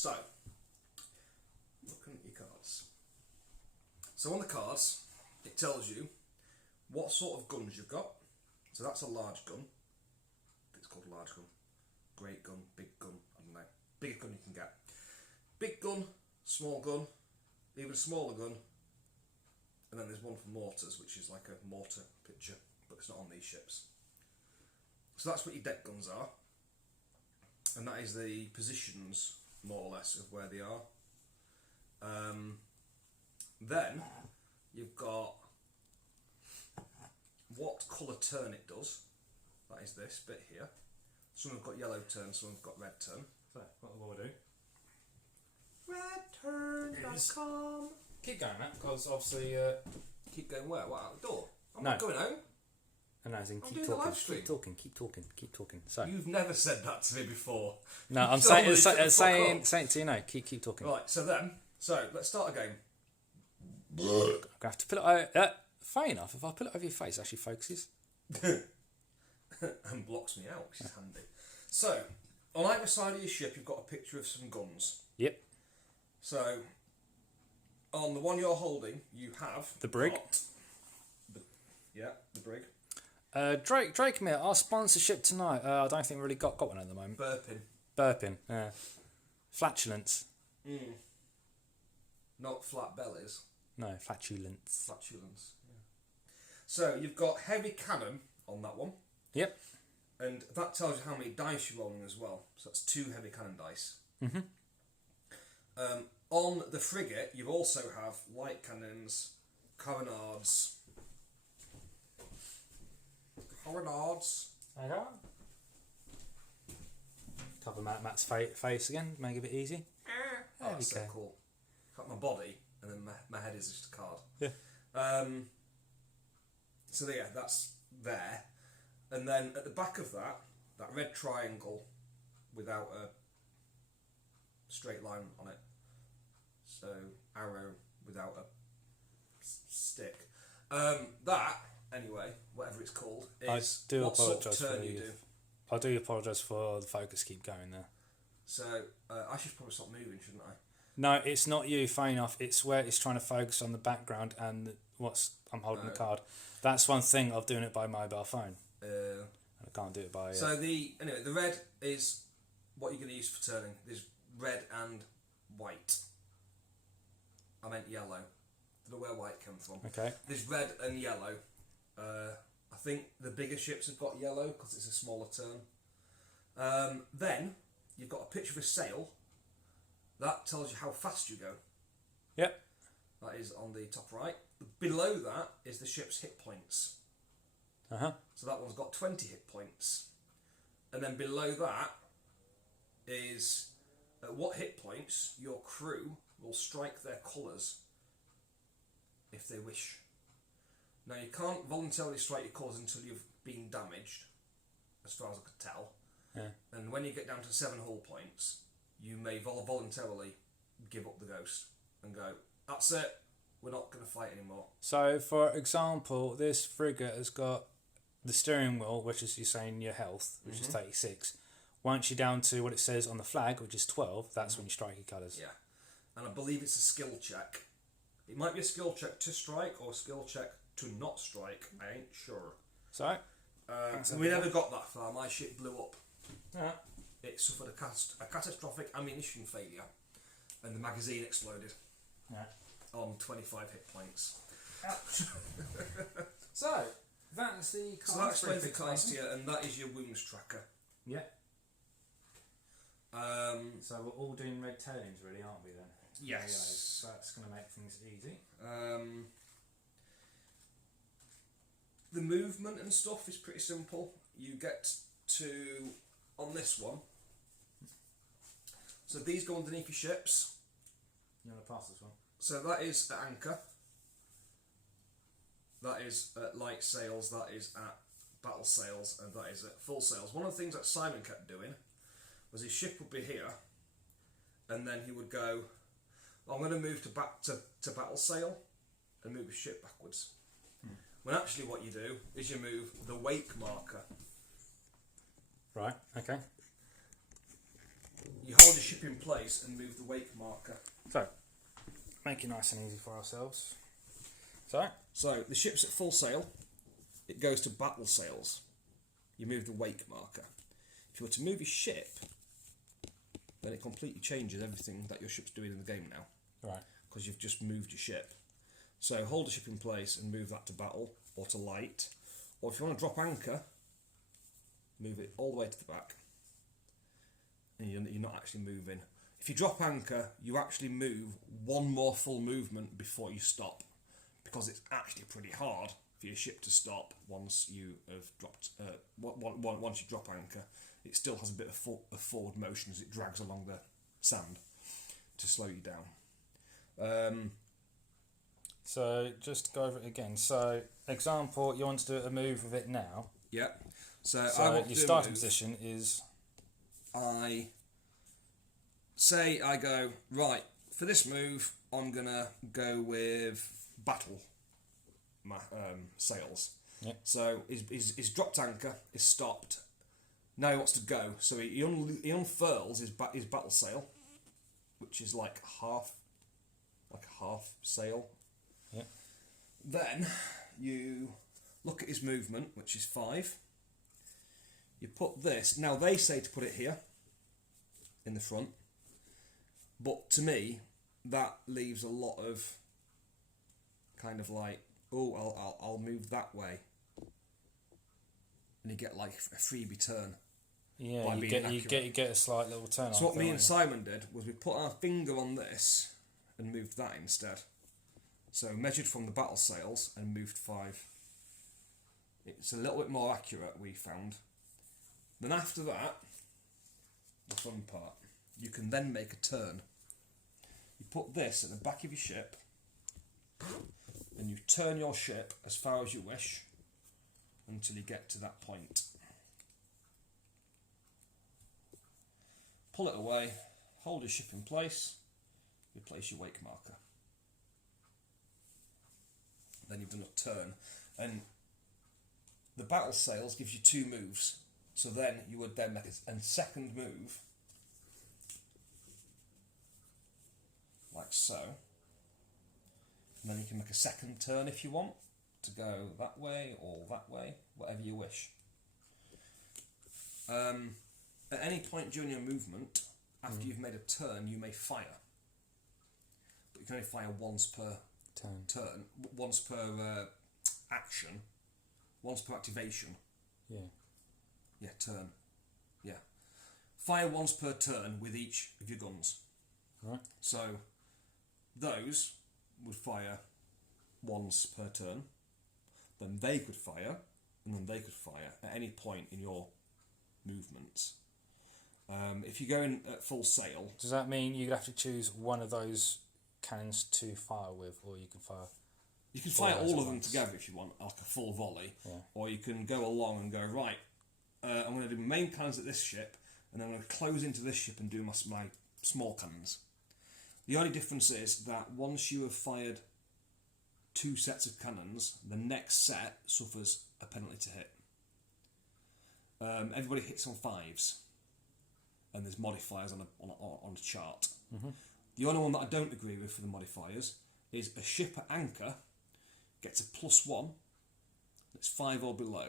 So, looking at your cards. So on the cards, it tells you what sort of guns you've got. So that's a large gun. It's called a large gun. Great gun, big gun, I don't know. Big gun you can get. Big gun, small gun, even smaller gun. And then there's one for mortars, which is like a mortar picture, but it's not on these ships. So that's what your deck guns are. And that is the positions, more or less, of where they are. Then you've got what colour turn it does. That is this bit here. Some have got yellow turn, some have got red turn. So, what will we do? Redturn.com. Keep going, Matt, because obviously... Keep going where? What, out the door? I'm No. not going home. And as in, I'm keep doing the talking, live stream. keep talking. So, You've never said that to me before. no, I'm Tell me, saying shut the fuck up. it to you now. Keep talking. Right, so let's start a game. I'm gonna have to put it over. Fair enough. If I put it over your face, it actually focuses. And blocks me out, which is handy. So, on either side of your ship, you've got a picture of some guns. Yep. So, on the one you're holding, you have The brig. The brig. Drake, mate, our sponsorship tonight. I don't think we really got one at the moment. Burping. Yeah. Flatulence. Not flat bellies. No, flatulence. Flatulence. Yeah. So you've got heavy cannon on that one. Yep. And that tells you how many dice you're rolling as well. So that's 2 heavy cannon dice. Mhm. On the frigate, you also have light cannons, carronades. I go. Cover Matt's face again. Make it a bit easy. Oh, that's so cool. Got my body, and then my head is just a card. Yeah. So yeah, that's there. And then at the back of that red triangle without a straight line on it. So arrow without a stick. That, anyway, whatever it's called, is what sort of turn you do. I do apologise for the focus keep going there. So I should probably stop moving, shouldn't I? No, it's not you, fair enough. It's where it's trying to focus on the background and I'm holding the card. That's one thing of doing it by mobile phone. I can't do it by... So the red is what you're going to use for turning. There's red and white. I meant yellow. I don't know where white came from. Okay. There's red and yellow. I think the bigger ships have got yellow because it's a smaller turn. Then you've got a picture of a sail. That tells you how fast you go. Yep. That is on the top right. Below that is the ship's hit points. Uh-huh. So that one's got 20 hit points. And then below that is at what hit points your crew will strike their colours if they wish. Now you can't voluntarily strike your colours until you've been damaged, as far as I could tell. Yeah. And when you get down to 7 hull points, you may voluntarily give up the ghost and go, that's it, we're not going to fight anymore. So, for example, this frigate has got the steering wheel, which is, you're saying, your health, which is 36. Once you're down to what it says on the flag, which is 12, that's when you strike your colours. Yeah. And I believe it's a skill check. It might be a skill check to strike or a skill check to not strike. I ain't sure. So? We never got that far. My ship blew up. Yeah. It suffered a catastrophic ammunition failure and the magazine exploded on 25 hit points. So, that's the card. So that explains the cards to you, and that is your wounds tracker. Yeah. So we're all doing red tailings, really, aren't we then? Yes. So that's going to make things easy. The movement and stuff is pretty simple. You get to, on this one, so these go underneath your ships. You want to pass this one? So that is at anchor. That is at light sails, that is at battle sails, and that is at full sails. One of the things that Simon kept doing was his ship would be here, and then he would go, I'm going to move to battle sail, and move his ship backwards. When actually what you do is you move the wake marker. Right, okay. You hold your ship ship in place and move the wake marker. So, make it nice and easy for ourselves. So the ship's at full sail. It goes to battle sails. You move the wake marker. If you were to move your ship, then it completely changes everything that your ship's doing in the game now. Right. Because you've just moved your ship. So hold the ship in place and move that to battle or to light. Or if you want to drop anchor, move it all the way to the back. And you're not actually moving. If you drop anchor, you actually move one more full movement before you stop. Because it's actually pretty hard for your ship to stop once you have dropped. Once you drop anchor, it still has a bit of forward motion as it drags along the sand to slow you down. So just go over it again. So example, you want to do a move with it now. Yeah. So your starting position is. I say I go right for this move. I'm gonna go with battle my sails. Yep. So he's dropped anchor, is stopped. Now he wants to go, so he unfurls his battle sail, which is like a half sail. Yep. Then you look at his movement, which is 5. You put this. Now they say to put it here in the front, but to me that leaves a lot of kind of like, oh, I'll move that way, and you get like a freebie turn. Yeah, you get a slight little turn. So what me and Simon did was we put our finger on this and moved that instead. So measured from the battle sails and moved 5. It's a little bit more accurate, we found. Then after that, the fun part, you can then make a turn. You put this at the back of your ship and you turn your ship as far as you wish until you get to that point. Pull it away, hold your ship in place, you place your wake marker. Then you've done a turn. And the battle sails gives you 2 moves. So then you would then make a second move, like so. And then you can make a second turn if you want, to go that way or that way, whatever you wish. At any point during your movement, after you've made a turn, you may fire. But you can only fire once per turn, once per action, once per activation. Yeah, turn. Yeah. Fire once per turn with each of your guns. Right. So those would fire once per turn, then they could fire, and then they could fire at any point in your movements. If you go in at full sail... Does that mean you'd have to choose one of those cannons to fire with, or you can fire... You can fire all of them together if you want, like a full volley, or you can go along and go, right, I'm going to do my main cannons at this ship, and then I'm going to close into this ship and do my small cannons. The only difference is that once you have fired 2 sets of cannons, the next set suffers a penalty to hit. Everybody hits on 5s, and there's modifiers on a chart. Mm-hmm. The only one that I don't agree with for the modifiers is a ship at anchor gets a +1, that's 5 or below,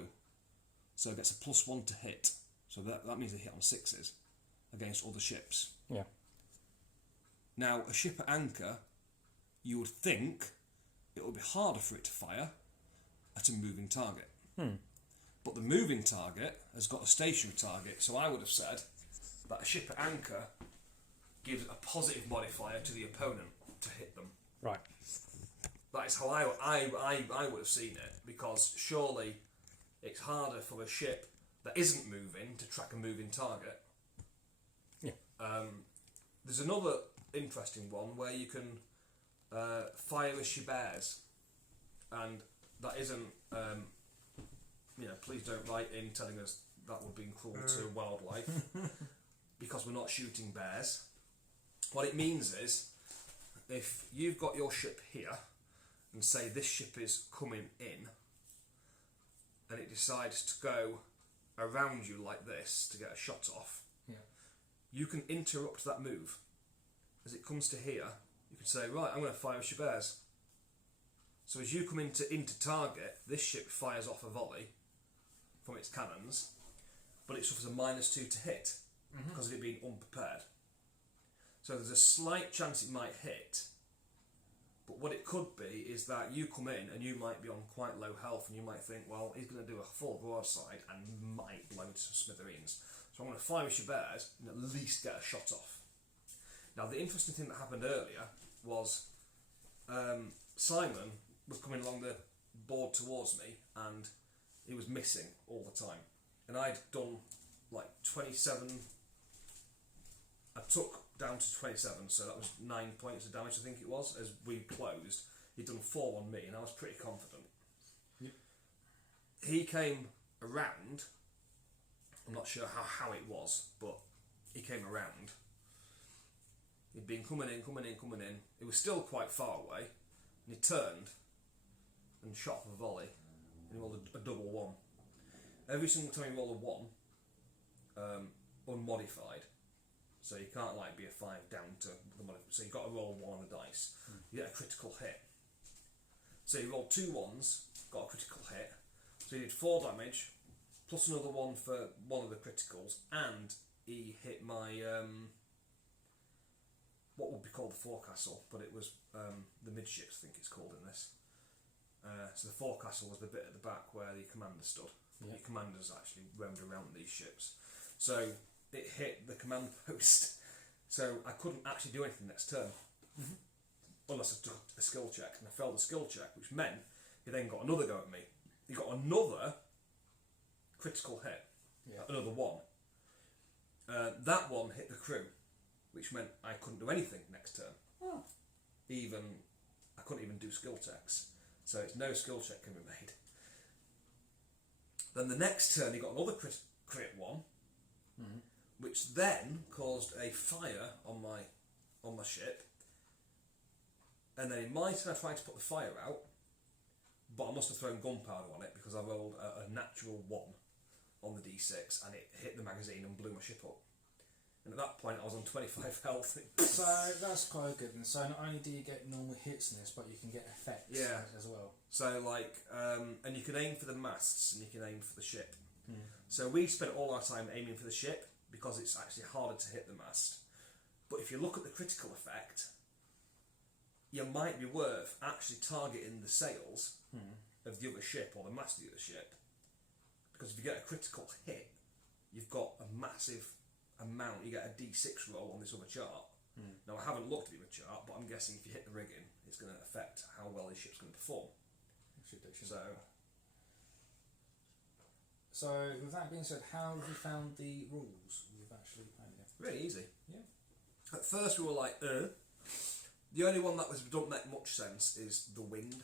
so it gets a +1 to hit, so that means they hit on 6s against other ships. Yeah. Now, a ship at anchor, you would think it would be harder for it to fire at a moving target. But the moving target has got a stationary target, so I would have said that a ship at anchor gives a positive modifier to the opponent to hit them. Right. That is how I would have seen it, because surely it's harder for a ship that isn't moving to track a moving target. Yeah. There's another interesting one where you can fire as she bears, and that isn't. Please don't write in telling us that would be cruel to wildlife, because we're not shooting bears. What it means is, if you've got your ship here, and say this ship is coming in, and it decides to go around you like this to get a shot off, you can interrupt that move. As it comes to here, you can say, right, I'm going to fire with your bears. So as you come into target, this ship fires off a volley from its cannons, but it suffers a -2 to hit because of it being unprepared. So there's a slight chance it might hit, but what it could be is that you come in and you might be on quite low health and you might think, well, he's going to do a full broadside and might blow to smithereens. So I'm going to fire with your bears and at least get a shot off. Now the interesting thing that happened earlier was Simon was coming along the board towards me and he was missing all the time. And I'd done like 27, I took down to 27, so that was 9 points of damage I think it was, as we closed. He'd done 4 on me and I was pretty confident. Yep. He came around, I'm not sure how it was, but he came around. He'd been coming in. It was still quite far away, and he turned and shot for a volley, and he rolled a double 1. Every single time he rolled a 1, unmodified, so you can't like be a 5 down to the modified, so you've got to roll 1 on the dice. You get a critical hit. So he rolled 2 1s, got a critical hit, so he did 4 damage, plus another 1 for one of the criticals, and he hit my what would be called the forecastle, but it was the midships, I think it's called in this. So the forecastle was the bit at the back where the commander stood. Yeah. The commanders actually roamed around these ships. So it hit the command post. So I couldn't actually do anything next turn. Unless I took a skill check. And I failed the skill check, which meant he then got another go at me. He got another critical hit. Yeah. Another 1. That one hit the crew, which meant I couldn't do anything next turn. Oh. I couldn't even do skill checks. So it's no skill check can be made. Then the next turn he got another crit 1, which then caused a fire on my ship. And then in my turn I tried to put the fire out, but I must have thrown gunpowder on it because I rolled a natural 1 on the d6 and it hit the magazine and blew my ship up. And at that point I was on 25 health. So that's quite good. And so not only do you get normal hits in this, but you can get effects as well. So like, and you can aim for the masts and you can aim for the ship. So we spent all our time aiming for the ship because it's actually harder to hit the mast. But if you look at the critical effect, you might be worth actually targeting the sails of the other ship or the mast of the other ship. Because if you get a critical hit, you've got a massive amount. You get a d6 roll on this other chart. Now I haven't looked at the other chart, but I'm guessing if you hit the rigging, it's going to affect how well this ship's going to perform. So with that being said, how have you found the rules you've actually played it? Really easy. Yeah. At first we were like, The only one that don't make much sense is the wind.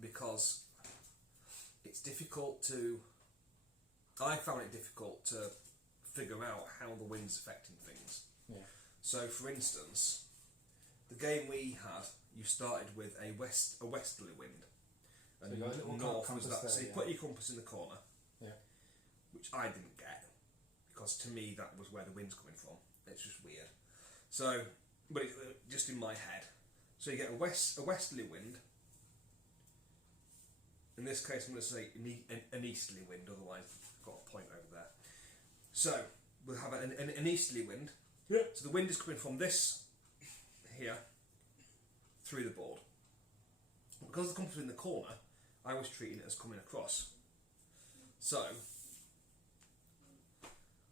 Because it's difficult to... I found it difficult to figure out how the wind's affecting things. Yeah. So, for instance, the game we had, you started with a westerly wind, and so north was that. There, so you put your compass in the corner, which I didn't get because to me that was where the wind's coming from. It's just weird. So, but just in my head, so you get a westerly wind. In this case, I'm going to say an easterly wind. Otherwise, I've got a point over there. So we'll have an easterly wind. Yeah. So the wind is coming from this here through the board. Because the compass was in the corner, I was treating it as coming across. So,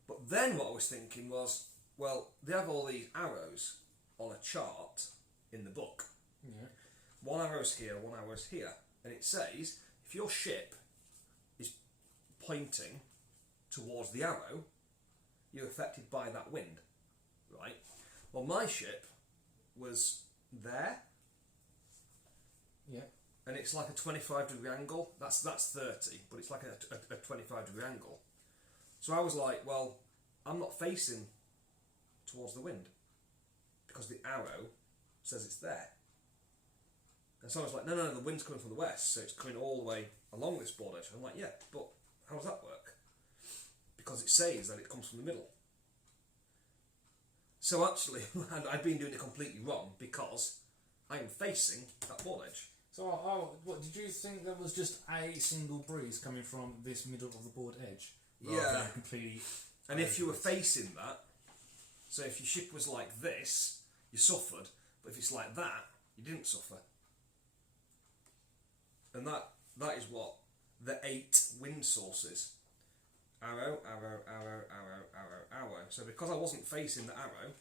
but then what I was thinking was, well, they have all these arrows on a chart in the book. Yeah. 1 arrow's here, 1 arrow's here, and it says if your ship is pointing towards the arrow, you're affected by that wind, right? Well, my ship was there. Yeah. And it's like a 25-degree angle. That's 30, but it's like a 25-degree angle. So I was like, well, I'm not facing towards the wind because the arrow says it's there. And so I was like, no, the wind's coming from the west, so it's coming all the way along this board edge. I'm like, yeah, but how does that work? because it says that it comes from the middle. So actually, I've been doing it completely wrong because I am facing that board edge. So, what did you think there was just a single breeze coming from this middle of the board edge? Yeah. Than completely. And if you were facing that, so if your ship was like this, you suffered. But if it's like that, you didn't suffer. And that is what the 8 wind sources. Arrow, arrow, arrow, arrow, arrow, arrow. So because I wasn't facing the arrow,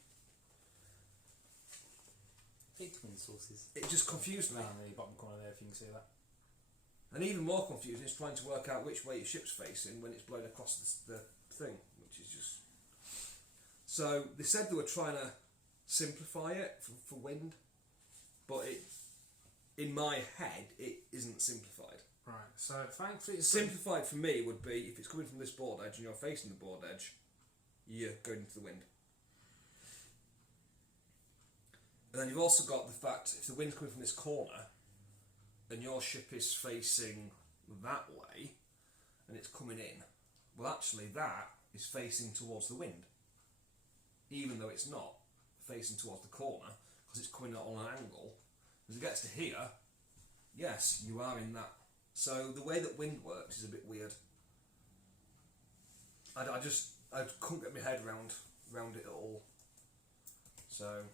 8 wind sources. it just confused me. Down the bottom corner there, if you can see that. And even more confusing is trying to work out which way your ship's facing when it's blown across the thing, which is just... So they said they were trying to simplify it for wind, but in my head it isn't simplified. Right, so thankfully it's... Simplified for me would be if it's coming from this board edge and you're facing the board edge, you're going into the wind. And then you've also got the fact if the wind's coming from this corner and your ship is facing that way and it's coming in, well actually that is facing towards the wind, even though it's not facing towards the corner because it's coming on an angle. As it gets to here, yes, you are in that. So the way that wind works is a bit weird. I couldn't get my head round it at all. So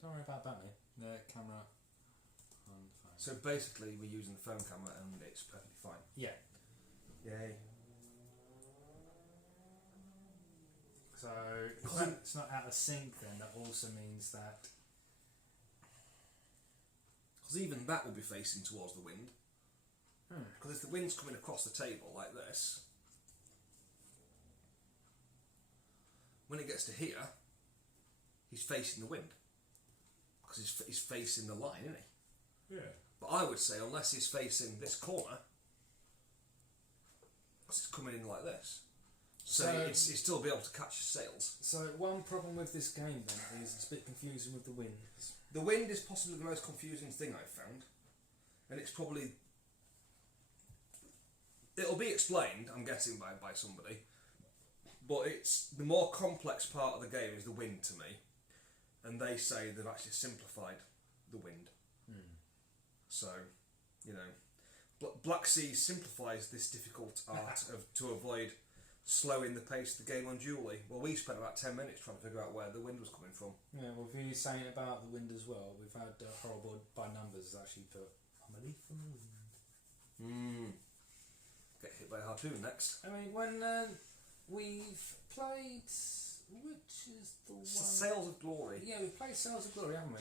don't worry about that, mate. The camera on the phone. So basically we're using the phone camera and it's perfectly fine. Yeah. Yay. So if that's not out of sync, then that also means that... Because even that will be facing towards the wind. Because if the wind's coming across the table like this, when it gets to here, he's facing the wind. Because he's facing the line, isn't he? Yeah. But I would say unless he's facing this corner, because it's coming in like this. So he'd still be able to catch his sails. So one problem with this game then is it's a bit confusing with the wind. The wind is possibly the most confusing thing I've found. And it's probably... It'll be explained, I'm guessing, by somebody. But it's the more complex part of the game is the wind to me. And they say they've actually simplified the wind. So, you know, Black Sea simplifies this difficult art to avoid slowing the pace of the game unduly. Well, we spent about 10 minutes trying to figure out where the wind was coming from. Yeah, well, if you're saying about the wind as well, we've had Horrible by Numbers actually put I'm a leaf from the wind. Get hit by a harpoon next. I mean, when we've played, which is the one? Sails of Glory. Yeah, we played Sails of Glory, haven't we?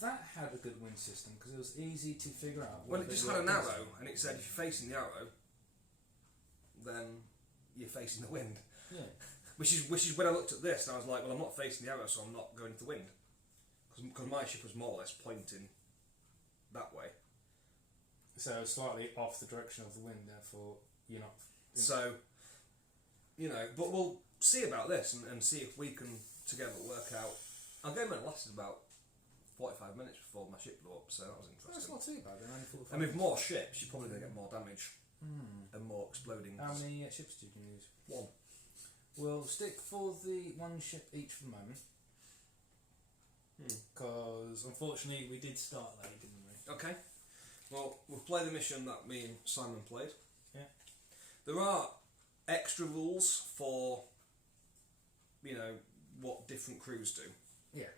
That had a good wind system because it was easy to figure out. Well, it just had an arrow, and it said if you're facing the arrow, then you're facing the wind. Yeah. Which is when I looked at this, and I was like, well, I'm not facing the arrow, so I'm not going to the wind. Because my ship was more or less pointing that way. So slightly off the direction of the wind, therefore you're not... So, you know, but we'll see about this and see if we can together work out... Our game lasted about 45 minutes before my ship blew up, so that was interesting. That's not too bad then, only 45 And with more ships, you're probably going to get more damage and more exploding. How many ships did you use? 1. We'll stick for the 1 ship each for the moment. Because unfortunately we did start late, didn't we? Okay. Well, we'll play the mission that me and Simon played. Yeah. There are extra rules for, you know, what different crews do. Yeah.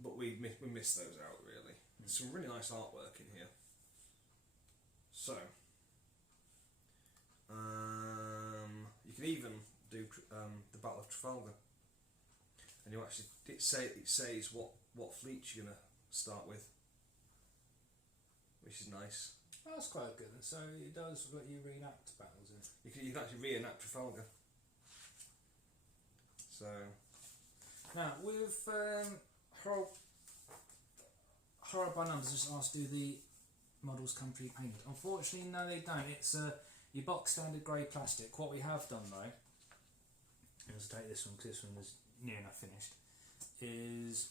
But we missed those out really. There's some really nice artwork in here. So, you can even do the Battle of Trafalgar, and you actually it says what fleet you're gonna start with, which is nice. Oh, that's quite good. So it does let you reenact battles in. You can actually reenact Trafalgar. So now with Horror by Numbers just asked, do the models come pre-painted? Unfortunately, no, they don't. It's your box standard grey plastic. What we have done though, let's take this one because this one was near enough finished, is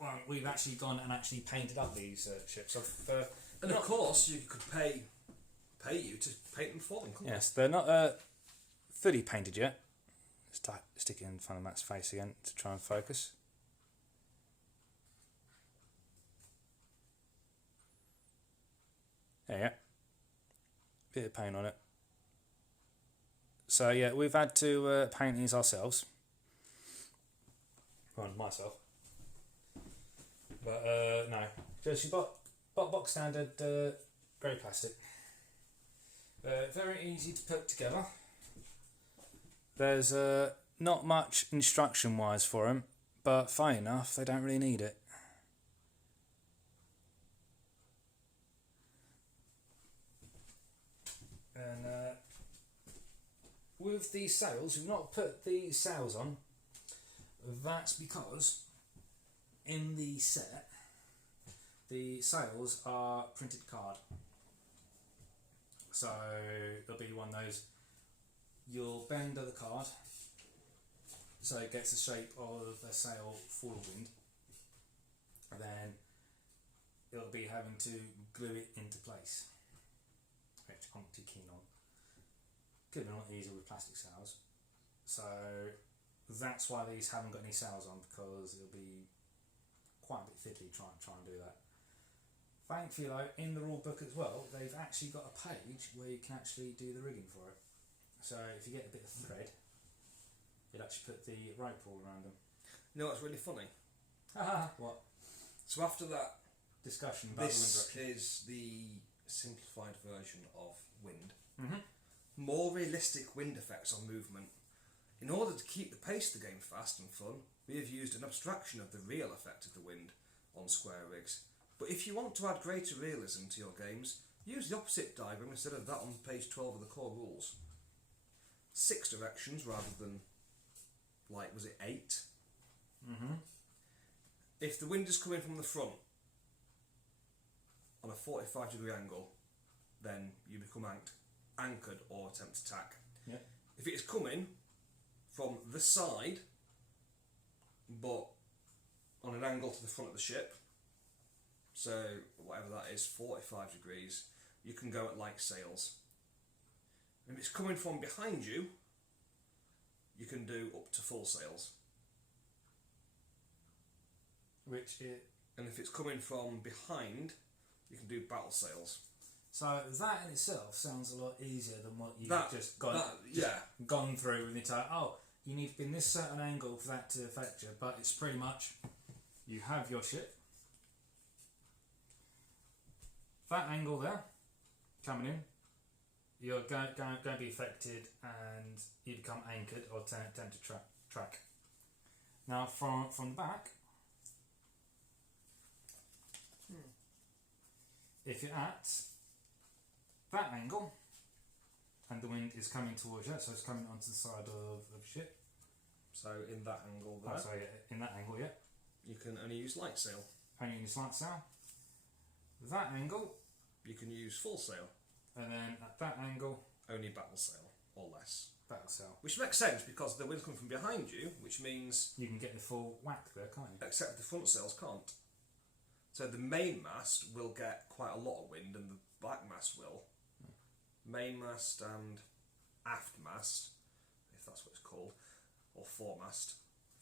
well, we've actually gone and actually painted up these ships. And of course, you could pay you to paint them for them. Yes, they're not fully painted yet. Stick it in front of Matt's face again to try and focus. There you go. Bit of paint on it. So yeah, we've had to paint these ourselves. Well, myself. But no, just you bought box standard grey plastic. Very easy to put together. There's not much instruction wise for them, but funny enough, they don't really need it. And with these sails, we've not put the sails on. That's because in the set, the sails are printed card. So there'll be one of those, you'll bend the card so it gets the shape of a sail full of wind, and then it'll be having to glue it into place, which I'm not too keen on. Could have been a lot easier with plastic sails. So that's why these haven't got any sails on, because it'll be quite a bit fiddly trying to do that. Thankfully though, in the rule book as well, they've actually got a page where you can actually do the rigging for it. So if you get a bit of thread, you'd actually put the rope all around them. You know what's really funny? What? So after that Discussion about the wind this direction. is the simplified version of wind. Mm-hmm. More realistic wind effects on movement. In order to keep the pace of the game fast and fun, we have used an abstraction of the real effect of the wind on square rigs. But if you want to add greater realism to your games, use the opposite diagram instead of that on page 12 of the core rules. 6 directions rather than, like, was it 8? Mm-hmm. If the wind is coming from the front on a 45-degree angle, then you become anchored or attempt to tack. Yeah. If it is coming from the side, but on an angle to the front of the ship, so whatever that is, 45 degrees, you can go at light sails. If it's coming from behind you, you can do up to full sails. And if it's coming from behind, you can do battle sails. So that in itself sounds a lot easier than what you've just gone through with the entire, you need to be in this certain angle for that to affect you, but it's pretty much, you have your ship, that angle there, coming in, you're going to be affected and you become anchored or tend to track. Now from the back, if you're at that angle and the wind is coming towards you, so it's coming onto the side of the ship. So in that angle there, in that angle, yeah. You can only use light sail. Only use light sail. That angle, you can use full sail. And then at that angle, only battle sail or less. Battle sail. Which makes sense because the wind's coming from behind you, which means you can get the full whack there, can't you? Except the front sails can't. So the main mast will get quite a lot of wind, and the back mast will. Main mast and aft mast, if that's what it's called, or foremast.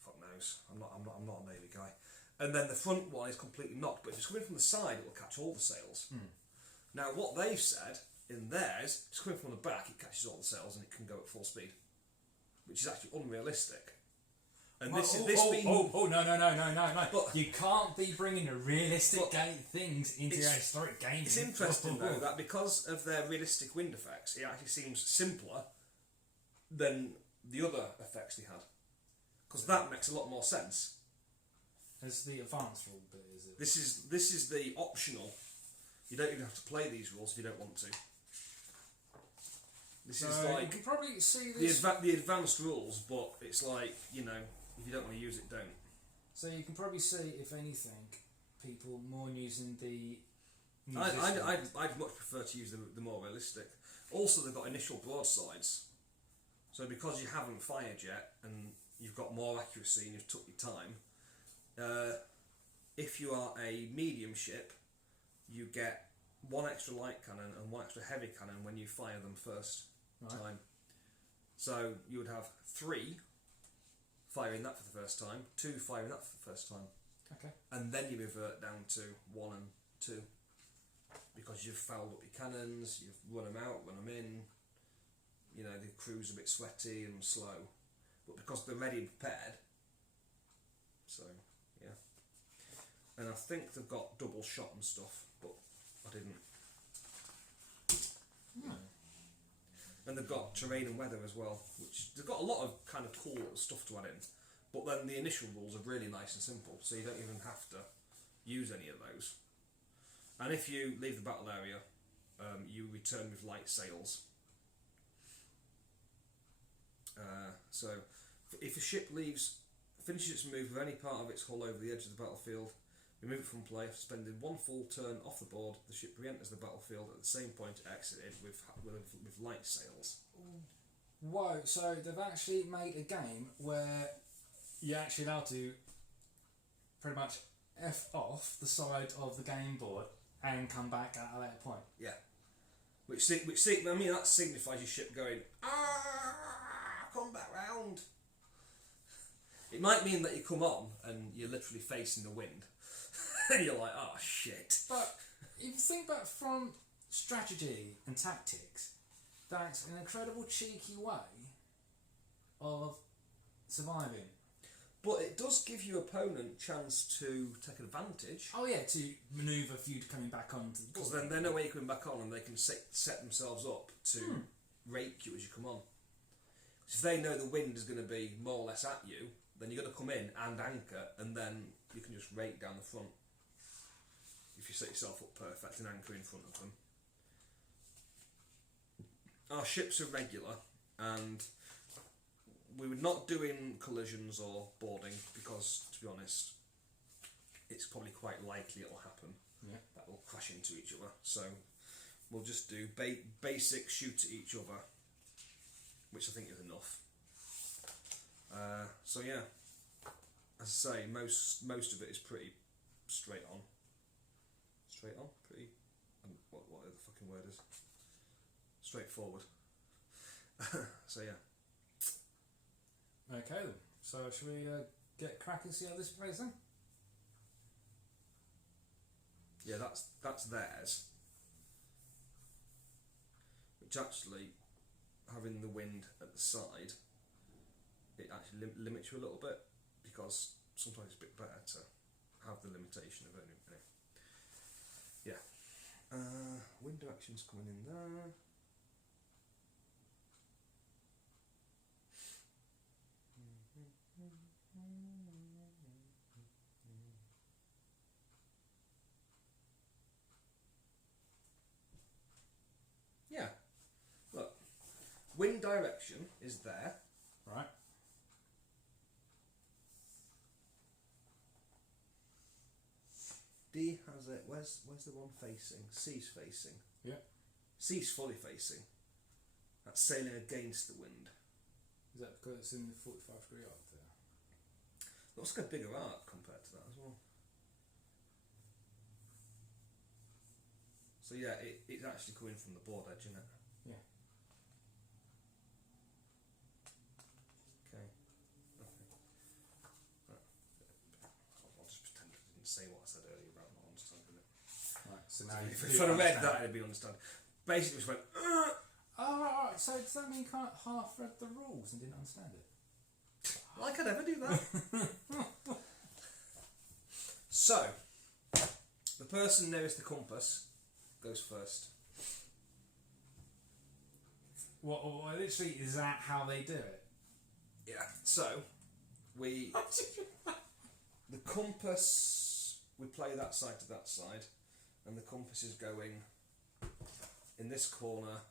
Fuck knows. I'm not a Navy guy. And then the front one is completely knocked. But if it's coming from the side, it will catch all the sails. Now, what they've said in theirs, it's coming from the back, it catches all the sails and it can go at full speed, which is actually unrealistic. And no. But you can't be bringing the realistic things into your historic gaming. It's interesting though that because of their realistic wind effects, it actually seems simpler than the other effects they had. Because that makes a lot more sense. As the advanced rule bit, is it? This is the optional. You don't even have to play these rules if you don't want to. This is like you can probably see this the advanced rules, but it's like, you know, if you don't want to use it, don't. So you can probably see, if anything, people more using the. I'd much prefer to use the more realistic. Also, they've got initial broadsides, so because you haven't fired yet and you've got more accuracy and you've took your time, if you are a medium ship, you get 1 extra light cannon and 1 extra heavy cannon when you fire them first time. So you would have 3 firing that for the first time, 2 firing that for the first time. Okay. And then you revert down to 1 and 2. Because you've fouled up your cannons, you've run them out, run them in, you know, the crew's a bit sweaty and slow. But because they're ready and prepared, so, yeah. And I think they've got double shot and stuff, but I didn't. And they've got terrain and weather as well, which they've got a lot of kind of cool little stuff to add in. But then the initial rules are really nice and simple, so you don't even have to use any of those. And if you leave the battle area, you return with light sails. So if a ship finishes its move with any part of its hull over the edge of the battlefield, remove it from play. After spending 1 full turn off the board, the ship re-enters the battlefield at the same point it exited with light sails. Whoa, so they've actually made a game where you're actually allowed to pretty much F off the side of the game board and come back at a later point. Yeah. I mean, that signifies your ship going, come back round. It might mean that you come on and you're literally facing the wind. And you're like, oh shit. But if you think about from strategy and tactics, that's an incredible cheeky way of surviving. But it does give your opponent chance to take advantage. Oh yeah, to manoeuvre for you coming back onto the board. Because then they know where you're coming back on and they can set themselves up to rake you as you come on. So if they know the wind is going to be more or less at you, then you're going to come in and anchor, and then you can just rake down the front. If you set yourself up perfect and anchor in front of them. Our ships are regular, and we were not doing collisions or boarding because, to be honest, it's probably quite likely it'll happen. Yeah. That we'll crash into each other. So we'll just do basic shoot at each other, which I think is enough. So yeah, as I say, most of it is pretty straight on. Straight on, pretty. What the fucking word is? Straightforward. So yeah. Okay then. So should we get cracking and see how this plays then? Yeah, that's theirs. Which actually, having the wind at the side, it actually limits you a little bit, because sometimes it's a bit better to have the limitation of only. Anyway. Yeah. Wind direction's coming in there. Yeah. Look, wind direction is there. Right. D has it. Where's the one facing? C's facing. Yeah. C's fully facing. That's sailing against the wind. Is that because it's in the 45-degree arc there? Looks like a bigger arc compared to that as well. So yeah, it's actually coming from the board edge, isn't it? Yeah. Okay. Right. I'll just pretend I didn't say what I said earlier about not understanding it. Right. So now If I'd have read that, it'd be understand. Basically, just went. Oh, right. So does that mean you can't half read the rules and didn't understand it? Like I'd ever do that. So, the person nearest the compass goes first. What literally, is that how they do it? Yeah. So, the compass, we play that side to that side, and the compass is going in this corner.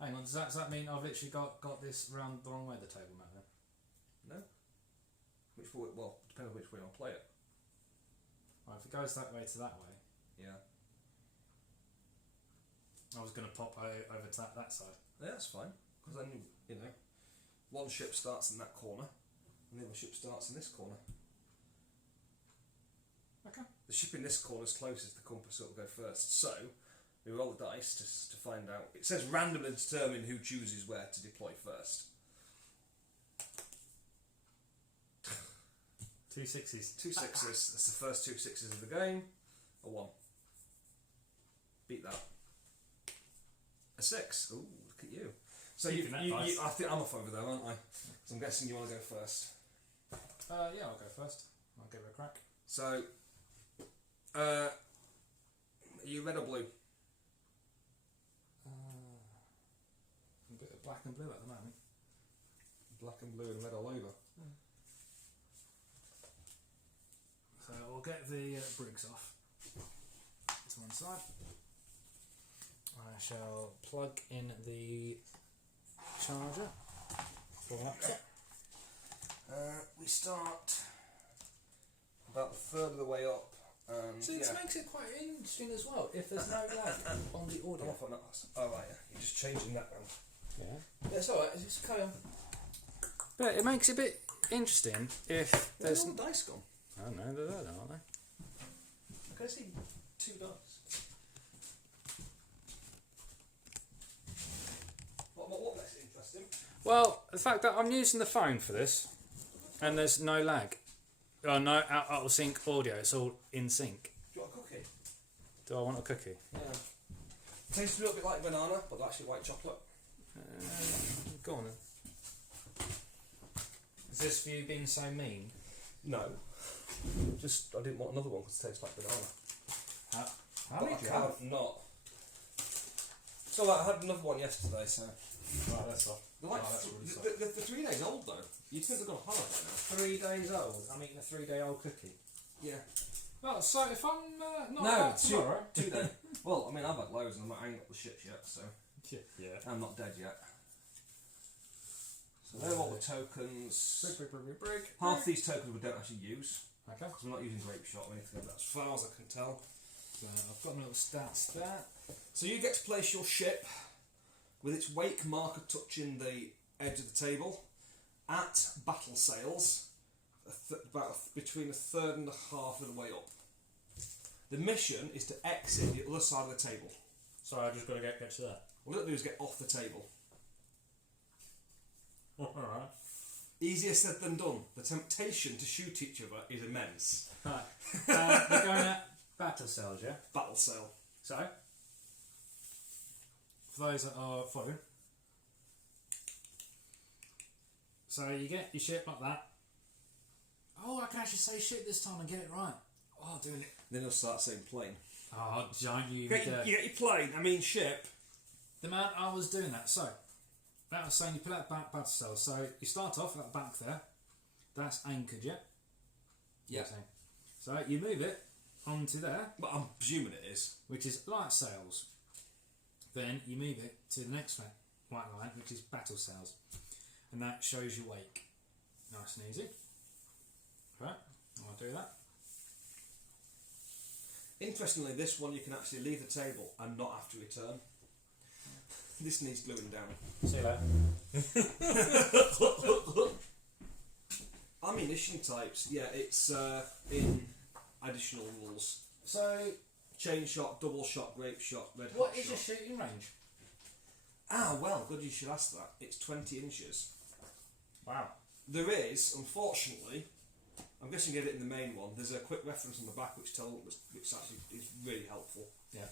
Hang on, does that mean I've literally got this round the wrong way of the table map then? No. Which way? Well, depends on which way I'll play it. Right, if it goes that way to that way, Yeah. I was going to pop over to that side. Yeah, that's fine. Because then, you know, one ship starts in that corner, and the other ship starts in this corner. Okay. The ship in this corner is closest to the compass, so it'll go first. So, we roll the dice to find out. It says randomly determine who chooses where to deploy first. 2 sixes. 2 sixes. That's the first 2 sixes of the game. A 1. Beat that. A 6. Ooh, look at you. So you I think I'm off over there, aren't I? So I'm guessing you want to go first. Yeah, I'll go first. I'll give it a crack. So, are you red or blue? A bit of black and blue at the moment. Black and blue and red all over. So I'll get the bricks off to one side. I shall plug in the charger for the laptop. We start about a third of the way up. So this makes it quite interesting as well, if there's no lag on the audio. Oh right, yeah. You're just changing that round. Yeah. It's alright, just carry on. But it makes it a bit interesting if there's... Where's all the dice gone? I don't know, they're there, aren't they? I can see 2 dice. What makes it interesting? Well, the fact that I'm using the phone for this, and there's no lag. No out of sync audio, it's all in sync. Do you want a cookie? Do I want a cookie? Yeah. Tastes a little bit like banana, but actually white chocolate. Go on then. Is this for you being so mean? No. Just, I didn't want another one because it tastes like banana. How did you have? Not. So I had another one yesterday, so... Right, that's off. They're like they're 3 days old though. You'd think they've gone on holiday now. 3 days old? I'm eating a 3-day-old cookie. Yeah. Well, so if I'm not No, back tomorrow... 2 days. Well, I mean, I've had loads and I ain't got the shits yet, so... Yeah. I'm not dead yet. So they're all the tokens. Break. Half these tokens we don't actually use. Okay. Because we're not using grape shot or anything like that, as far as I can tell. So I've got my little stats there. So you get to place your ship with its wake marker touching the edge of the table at battle sails, about between a third and a half of the way up. The mission is to exit the other side of the table. So I just got to get to that. All you got to do is get off the table. Alright. Easier said than done. The temptation to shoot each other is immense. Right. We're going at battle cells, yeah? Battle sail. So, for those that are following, so you get your ship like that. Oh, I can actually say ship this time and get it right. Oh, doing it. Then he'll start saying plane. Oh, don't you You get your plane, I mean ship. The man I was doing that, so that was saying you put out battle cells. So you start off at the back there. That's anchored, yeah? Yeah. So you move it onto there, But I'm presuming it is. which is light sails. Then you move it to the next white line, which is battle sails. And that shows your wake. Nice and easy. Right, I'll do that. Interestingly, this one you can actually leave the table and not have to return. This needs gluing down. See you later. Ammunition types, yeah, it's in additional rules. So, Chain shot, double shot, grape shot, red hot what is shot. your shooting range? Ah, well, good you should ask that. It's 20 inches. Wow. There is, unfortunately, I'm guessing you get it in the main one, there's a quick reference on the back which actually is really helpful. Yeah.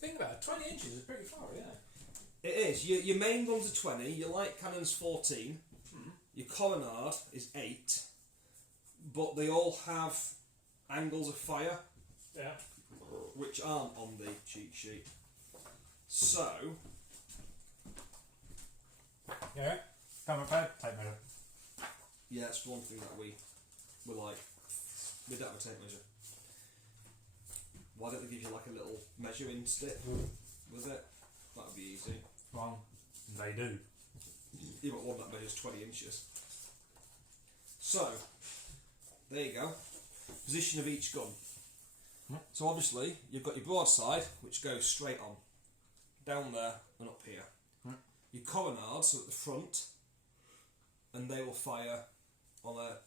Think about it, 20 inches is pretty far, yeah. It is. Your main guns are 20, your light cannon's 14, your coronard is 8, but they all have angles of fire, Yeah. which aren't on the cheat sheet. So, Yeah. Camera pad, tape measure. yeah, that's one thing that we like. We don't have a tape measure. Why don't they give you like a little measuring stick with it? That would be easy. Well, they do. You've got one that measures 20 inches. So, there you go. Position of each gun. So obviously, you've got your broadside, which goes straight on. Down there and up here. Your coronards are at the front. and they will fire on a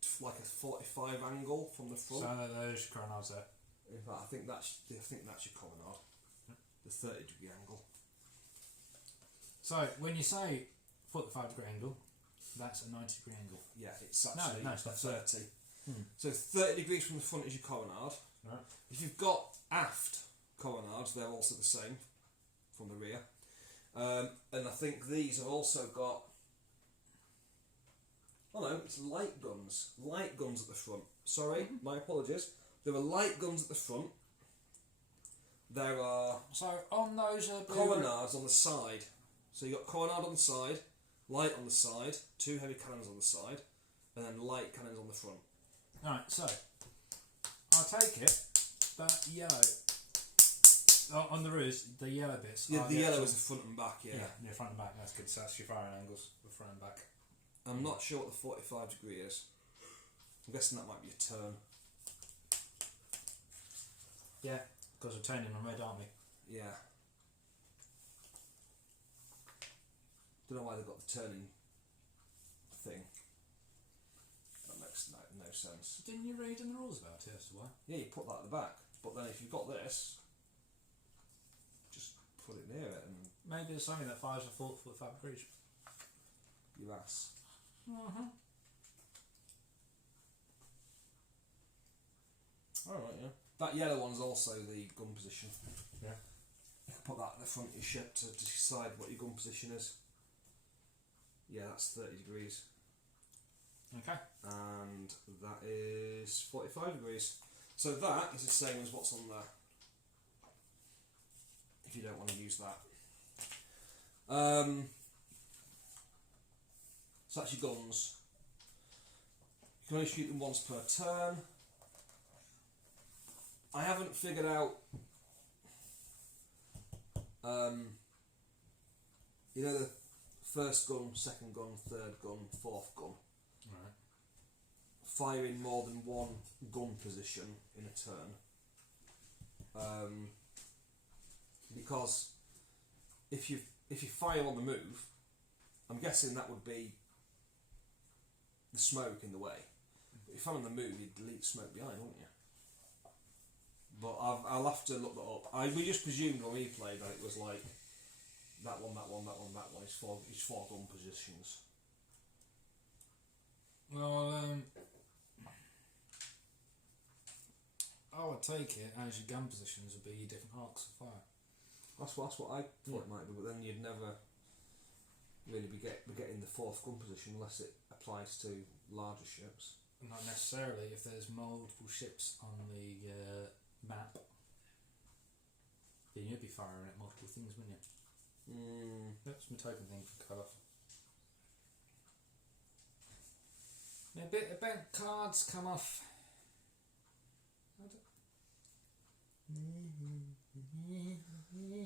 45 angle from the front. So those coronards there. In fact, I think that's your colonnade, the 30-degree angle. So when you say 45-degree angle, that's a 90-degree angle. Yeah, it's actually no, it's not 30. Hmm. So 30 degrees from the front is your colonnade. Right. If you've got aft colonnades, they're also the same from the rear. And I think these have also got... Oh no, it's light guns. Light guns at the front. Sorry, my apologies. There are light guns at the front. There are So on those colonnades on the side. So you've got colonnade on the side, light on the side, 2 heavy cannons on the side, and then light cannons on the front. Right, so I'll take it that yellow on the roofs, the yellow bits. Yeah, are the yellow actual- is the front and back, yeah. yeah, front and back. That's good. So that's your firing angles, the front and back. I'm not sure what the 45 degree is. I'm guessing that might be a turn. Yeah, because we're turning on red, aren't we? Yeah. Don't know why they've got the turning thing. That makes no sense. Didn't you read in the rules about it as to why? Yeah, you put that at the back, but then if you've got this, just put it near it and Maybe there's something that fires a 45 degrees. your ass. Alright, yeah. That yellow one's also the gun position. Yeah. You can put that at the front of your ship to decide what your gun position is. Yeah, that's 30 degrees. Okay. And that is 45 degrees. So that is the same as what's on there. If you don't want to use that. So that's your guns. You can only shoot them once per turn. I haven't figured out you know, the first gun, second gun, third gun, fourth gun. Right. Firing more than one gun position in a turn. Because if you fire on the move, I'm guessing that would be the smoke in the way. But if I'm on the move, you'd delete smoke behind, wouldn't you? But I'll have to look that up. We just presumed when we played that it was like that one, that one, that one, that one. It's four gun positions. Well, I would take it as your gun positions would be your different arcs of fire. That's what I thought it might be, but then you'd never really be getting the fourth gun position unless it applies to larger ships. Not necessarily if there's multiple ships on the map. Then you'd be firing at multiple things, wouldn't you? That's my token thing for colour. A bit about cards come off.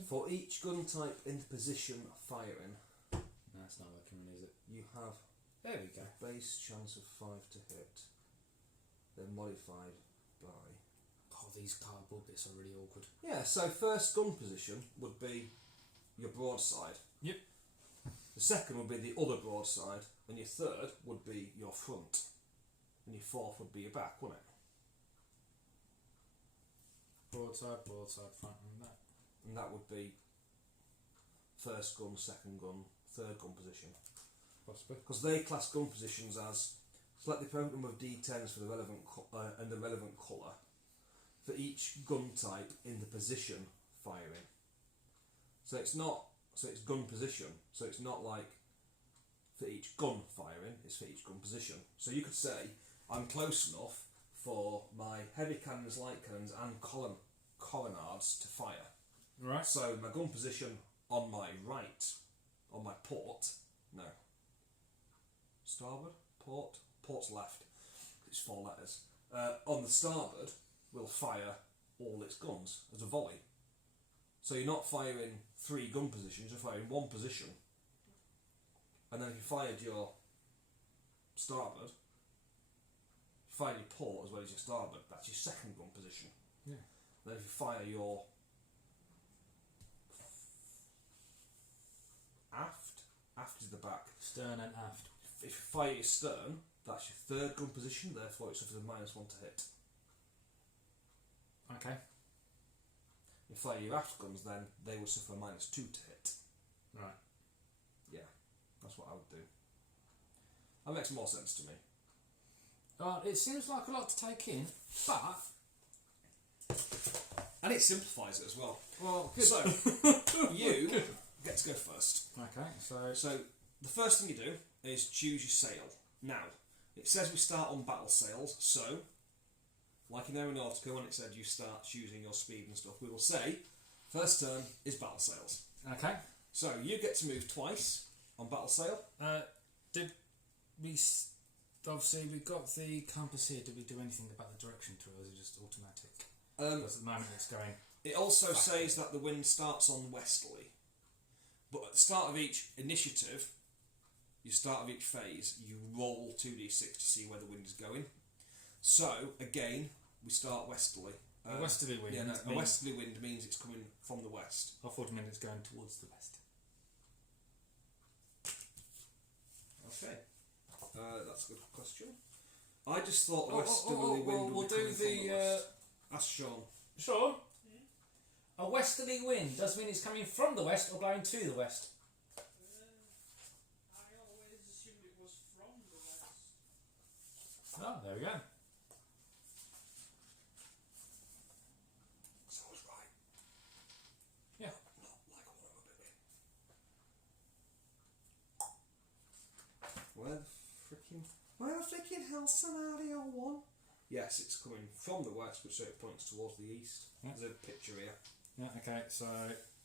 For each gun type in the position of firing, No, it's not working, is it? you have There we go. a base chance of 5 to hit. They're modified by... Oh, these cardboard bits are really awkward. Yeah, so first gun position would be your broadside. Yep. The second would be the other broadside, and your third would be your front, and your fourth would be your back, wouldn't it? Broadside, front and back. And that would be first gun, second gun, third gun position. Possibly. Because they class gun positions as select the appropriate number of D10s for the relevant and the relevant colour for each gun type in the position firing. So it's gun position. So it's not like for each gun firing, it's for each gun position. So you could say I'm close enough for my heavy cannons, light cannons, and colonnades to fire. Right. So my gun position on my right, on my port, no. Starboard, port's left. It's 4 letters. On the starboard, will fire all its guns as a volley. So you're not firing 3 gun positions, you're firing 1 position. And then if you fired your starboard, you fire your port as well as your starboard, that's your second gun position. Yeah. Then if you fire your aft is the back. Stern and aft. if you fire your stern, that's your third gun position, therefore it suffers a -1 to hit. Okay. If you fire your aft guns, then they would suffer a -2 to hit. Right. Yeah, that's what I would do. That makes more sense to me. It seems like a lot to take in, but... And it simplifies it as well. Well, good. So, you get to go first. Okay, so... So, the first thing you do is choose your sail. Now, it says we start on battle sails, so, like in Aeronautica when it said you start choosing your speed and stuff, we will say, first turn is battle sails. Okay. So, you get to move twice on battle sail. Did we... Obviously, we got the compass here. Did we do anything about the direction to it, or is it just automatic? Because at the moment it's going... It also says that the wind starts on westerly. But at the start of each initiative, you start of each phase, you roll 2d6 to see where the wind is going. So, again, we start westerly. A westerly wind? Yeah, no, a westerly wind means it's coming from the west. I thought it meant it's going towards the west. Okay. That's a good question. I just thought the westerly wind would be coming from the west. Ask Sean. Sure. A westerly wind does mean it's coming from the west or blowing to the west. I always assumed it was from the west. Oh, there we go. So I was right. Yeah. Not like one of a bit in. Where the freaking hell's scenario 1? Yes, it's coming from the west, which so it points towards the east. Yeah. There's a picture here. Yeah, okay, so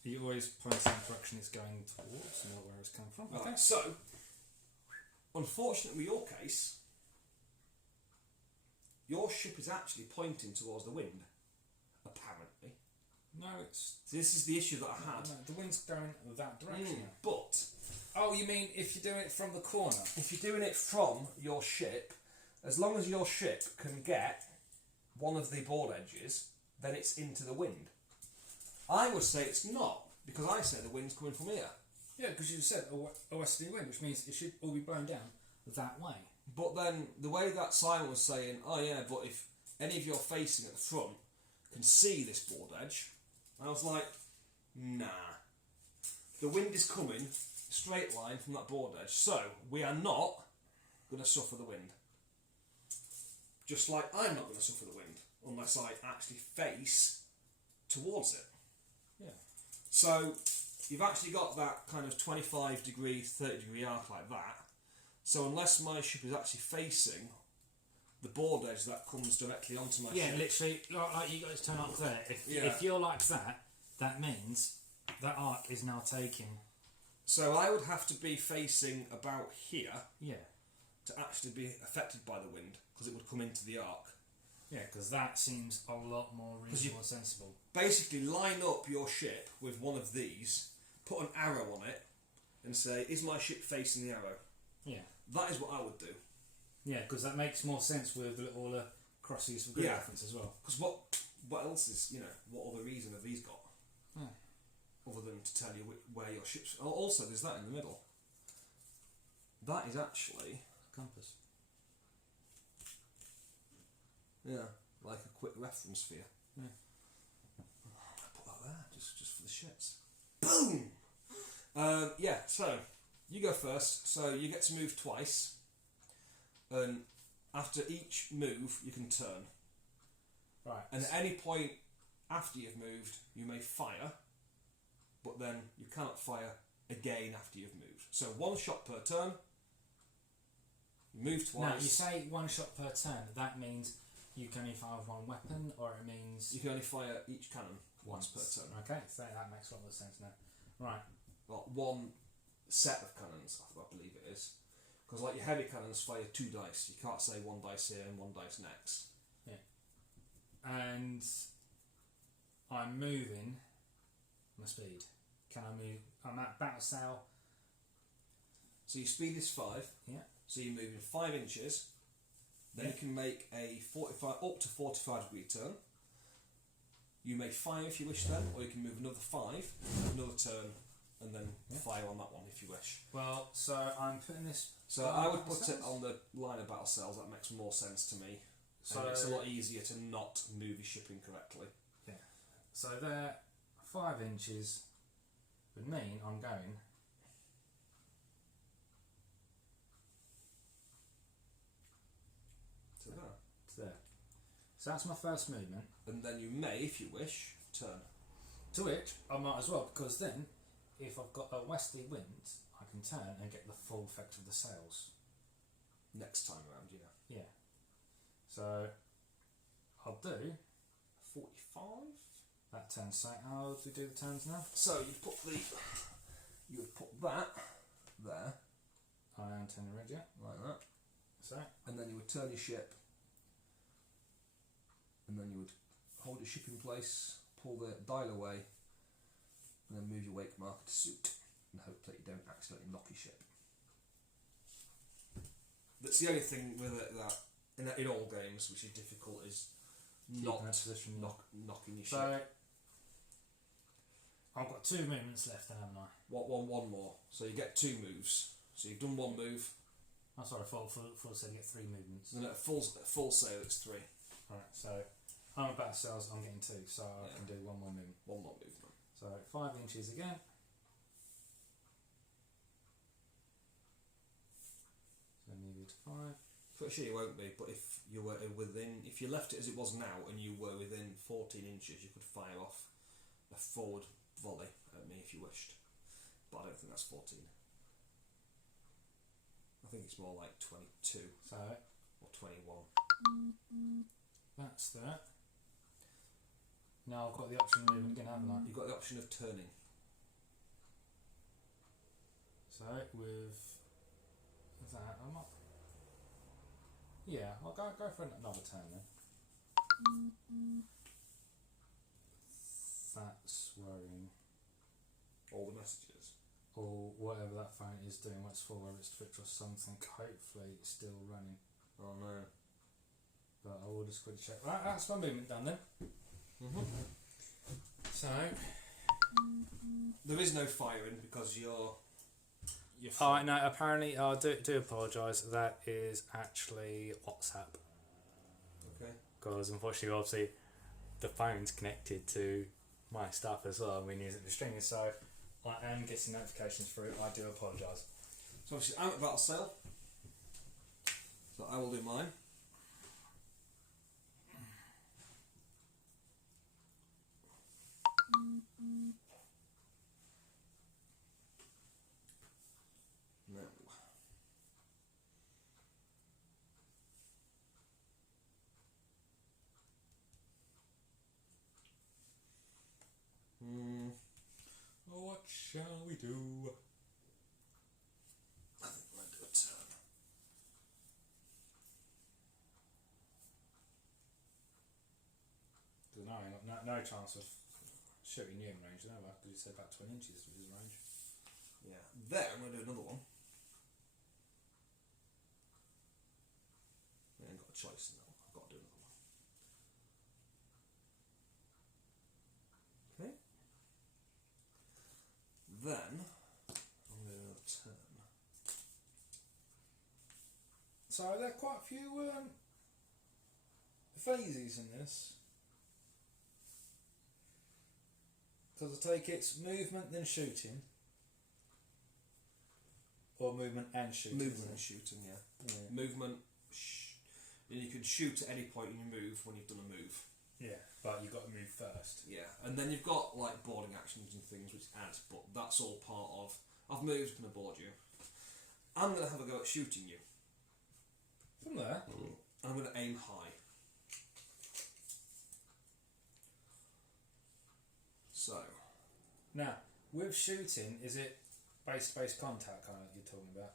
you always point in the direction it's going towards, not where it's coming from. Okay. Right, so, unfortunately, with your case, your ship is actually pointing towards the wind, apparently. No, it's... So this is the issue that I had. No, the wind's going that direction. But, Oh, you mean if you're doing it from the corner? if you're doing it from your ship, as long as your ship can get one of the board edges, then it's into the wind. I would say it's not, because I say the wind's coming from here. Yeah, because you said a westerly wind, which means it should all be blown down that way. But then, the way that Simon was saying, oh yeah, but if any of you facing at the front can see this board edge, I was like, nah. The wind is coming straight line from that board edge, so we are not going to suffer the wind. Just like I'm not going to suffer the wind unless I actually face towards it. Yeah. So you've actually got that kind of 25 degree, 30 degree arc like that. So unless my ship is actually facing the board edge that comes directly onto my Yeah, ship. literally, like you guys turn up there. Yeah. If you're like that, that means that arc is now taking... So I would have to be facing about here Yeah. to actually be affected by the wind, because it would come into the arc. Yeah, because that seems a lot more reasonable and sensible. Basically line up your ship with one of these, put an arrow on it, and say, is my ship facing the arrow? Yeah. That is what I would do. Yeah, because that makes more sense with the little crosses for grid Yeah. reference as well. Because what else is, what other reason have these got? Yeah. Other than to tell you where your ship's... Oh, also, there's that in the middle. That is actually... Compass. Yeah, like a quick reference for you. Yeah. Put that there, just for the shits. Boom! Yeah, so, you go first. So, you get to move twice. And after each move, you can turn. Right. And at any point after you've moved, you may fire. But then you cannot fire again after you've moved. So, one shot per turn. You move twice. Now, you say one shot per turn. That means you can only fire with one weapon, or it means... You can only fire each cannon once per turn. Okay, so that makes a lot of sense now. Right. Well, one set of cannons, I believe it is. Because like your heavy cannons fire 2 dice. You can't say 1 dice here and 1 dice next. Yeah. And I'm moving my speed. Can I move? I'm at battle sail. So your speed is 5. Yeah. So you're moving 5 inches. Then you can make a 45 up to 45 degree turn. You may fire if you wish then, or you can move another 5, another turn and then Yeah. fire on that one if you wish. Well, so I'm putting this. So I would put it on the line of battle cells. That makes more sense to me. So And it's a lot easier to not move your shipping correctly. So they're 5 inches would mean I'm going So there. to there. So that's my first movement. And then you may, if you wish, turn. To which I might as well, because then if I've got a westerly wind, I can turn and get the full effect of the sails. Next time around, yeah. Yeah. So I'll do 45. that turn. So how do we do the turns now? So you would put that there, I am turning red, yeah. like that, So and then you would turn your ship, and then you would hold your ship in place, pull the dial away, and then move your wake marker to suit, and hope that you don't accidentally knock your ship. That's the only thing with it that in all games which is difficult is not that position. knocking your So ship. I've got 2 movements left, then, haven't I? One more. So you get 2 moves. So you've done 1 move, Oh, sorry, full said get 3 movements. and then at full sail it's 3. Alright, so I'm about to cells, I'm getting 2, so I Yeah. can do 1 more movement. 1 more movement. So 5 inches again. So move it to 5. Pretty sure you won't be, but if you were if you left it as it was now and you were within 14 inches, you could fire off a forward volley at me if you wished. But I don't think that's 14. I think it's more like 22 So or 21. that's that. Now I've got the option of moving again, haven't I? You've got the option of turning. So with that, I'm not. Yeah, I'll go for another turn then. That's worrying. All the messages. Or whatever that phone is doing, what's for, whether it's Twitch or something. Hopefully it's still running. Oh no. But I will just quickly check. Right, that's my movement done then. So. There is no firing because you're. Oh no! Apparently, I do apologise. That is actually WhatsApp. Okay. Because unfortunately, obviously, the phone's connected to my stuff as well. We're using the streaming, so I am getting notifications through. I do apologise. So obviously I'm at battle sail. So I will do mine. No. What shall we do? I think we'll do a turn. There's no chance of shooting you in range, no, because you said about 20 inches was his range. Yeah. There, I'm going to do another one. I ain't got a choice in that one. I've got to do another one. Okay. Then, I'm going to do another turn. So there are quite a few phases in this. Because I take it's movement then shooting. Or movement and shooting. Movement and shooting, yeah. Movement, and you can shoot at any point in your move when you've done a move. Yeah, but you've got to move first. Yeah, and then you've got like boarding actions and things which add, but that's all part of. I've moved, going to board you. I'm going to have a go at shooting you. From there. I'm going to aim high. So. Now, with shooting, is it base-to-base contact kind of you're talking about?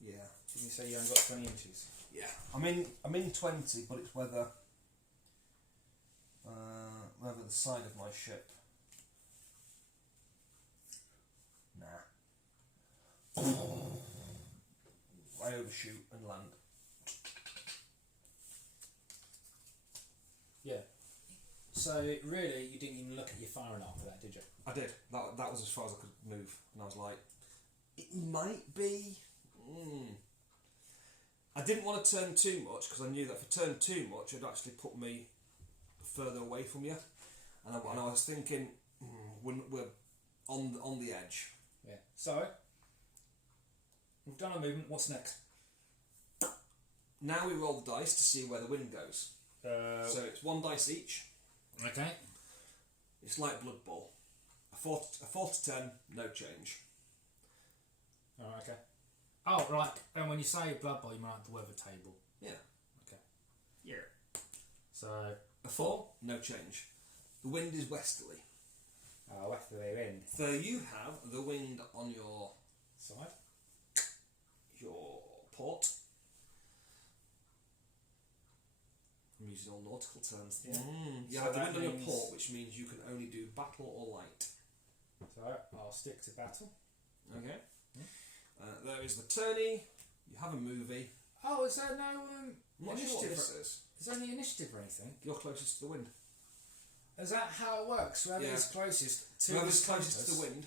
Yeah. Did you say you only got 20 inches? Yeah. I'm in 20, but it's whether the side of my ship. Nah. I overshoot and land. Yeah. So really, you didn't even look at your firing after that, did you? I did. That was as far as I could move, and I was like, it might be. I didn't want to turn too much because I knew that if I turned too much, it'd actually put me further away from you. And I was thinking, we're on the edge. Yeah. So we've done a movement. What's next? Now we roll the dice to see where the wind goes. So it's 1 dice each. Okay. It's like Blood Bowl. A 4 to 10, no change. Oh, okay. Oh, right. And when you say Blood Bowl, you mean like the weather table? Yeah. Okay. Yeah. So A 4, no change. The wind is westerly. westerly wind. So you have the wind on your Side. port. I'm using all nautical terms. Yeah. You So have the that wind on your means- port, which means you can only do battle or light. So I'll stick to battle. Okay. Yeah. There is the tourney. You have a movie. Oh, is there no I'm not sure what initiative? this is. Is there any initiative or anything? You're closest to the wind. Is that how it works? Whoever Yeah. is closest to Whoever's this closest to compass- the wind.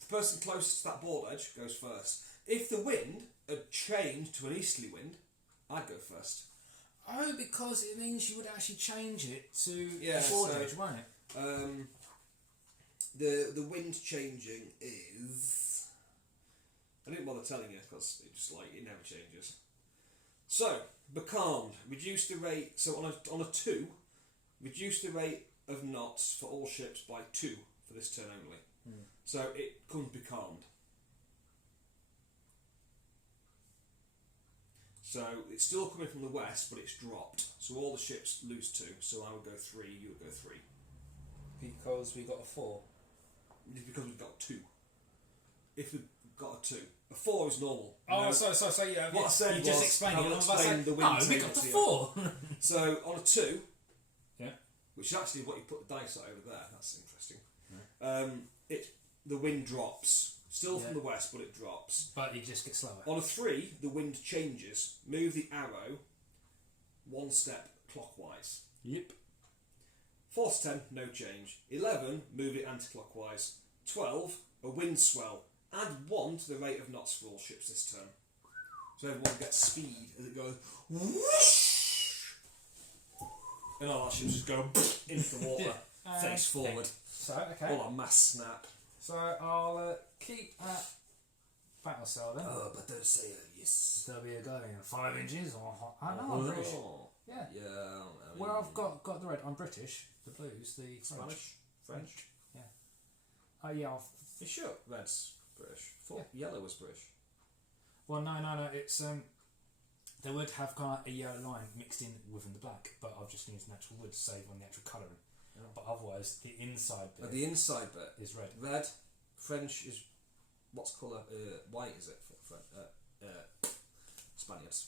The person closest to that board edge goes first. If the wind had changed to an easterly wind, I'd go first. Oh, because it means you would actually change it to Yeah, the board so- edge, won't it? The wind changing is. I didn't bother telling you because it never changes. So becalmed, reduce the rate. So on a 2, reduce the rate of knots for all ships by 2 for this turn only. So it comes becalmed. So it's still coming from the west, but it's dropped. So all the ships lose 2. So I would go 3. You would go 3. Because we got a 4. It's because we've got 2. If we've got a 2, a 4 is normal. Oh, No. so yeah. What I said you was, just explained I it. will and I was explain like, the wind oh, we table got the to you. 4. So on a 2, Yeah. which is actually what you put the dice at over there. That's interesting. The wind drops, still from the west, but it drops. But it just gets slower. On a 3, the wind changes. Move the arrow 1 step clockwise. Yep. 4 to 10, no change. 11, move it anti-clockwise. 12, a wind swell. Add 1 to the rate of knots for all ships this turn. So everyone gets speed as it goes whoosh, and all our ships just go into the water, face forward. So, okay. All a mass snap. So I'll keep at battle cell then. Oh, but don't say yes. There'll be a going 5 inches or I know I'm British. Yeah. Yeah. I mean, Where I've got the red, I'm British. The blues, the Spanish, French. Yeah. Oh yeah. You sure? Red's British. Thought yellow was British. Well, no. It's they would have kind of a yellow line mixed in within the black, but I've just used natural wood to save on the actual colouring. Yeah. But otherwise, the inside bit The inside bit is red. Red. French is what's colour? White is it for Spaniards?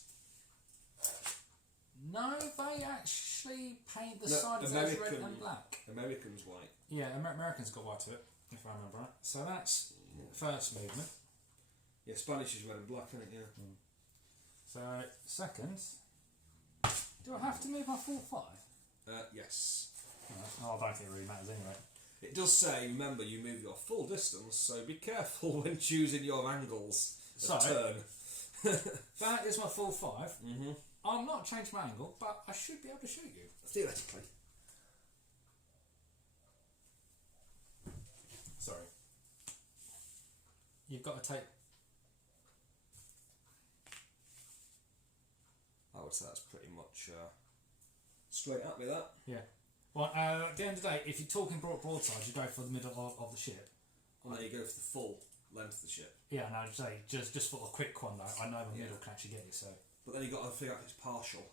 No, they actually paint the sides as red and black. Americans white. Yeah, Americans got white to it, if I remember right. So that's the first movement. Yeah, Spanish is red and black, isn't it? Yeah. So second, do I have to move my full 5? Yes. Oh, I don't think it really matters anyway. It does say, remember, you move your full distance, so be careful when choosing your angles of turn. That is my full 5. Mm-hmm. I'm not changing my angle, but I should be able to shoot you. Theoretically. Sorry. You've got to take... I would say that's pretty much straight at me, that. Yeah. Well, at the end of the day, if you're talking broadside, you go for the middle of the ship. And then you go for the full length of the ship. Yeah, and I'd say, just for a quick one though, I know my middle can actually get you, so... But then you've got to figure out if it's partial.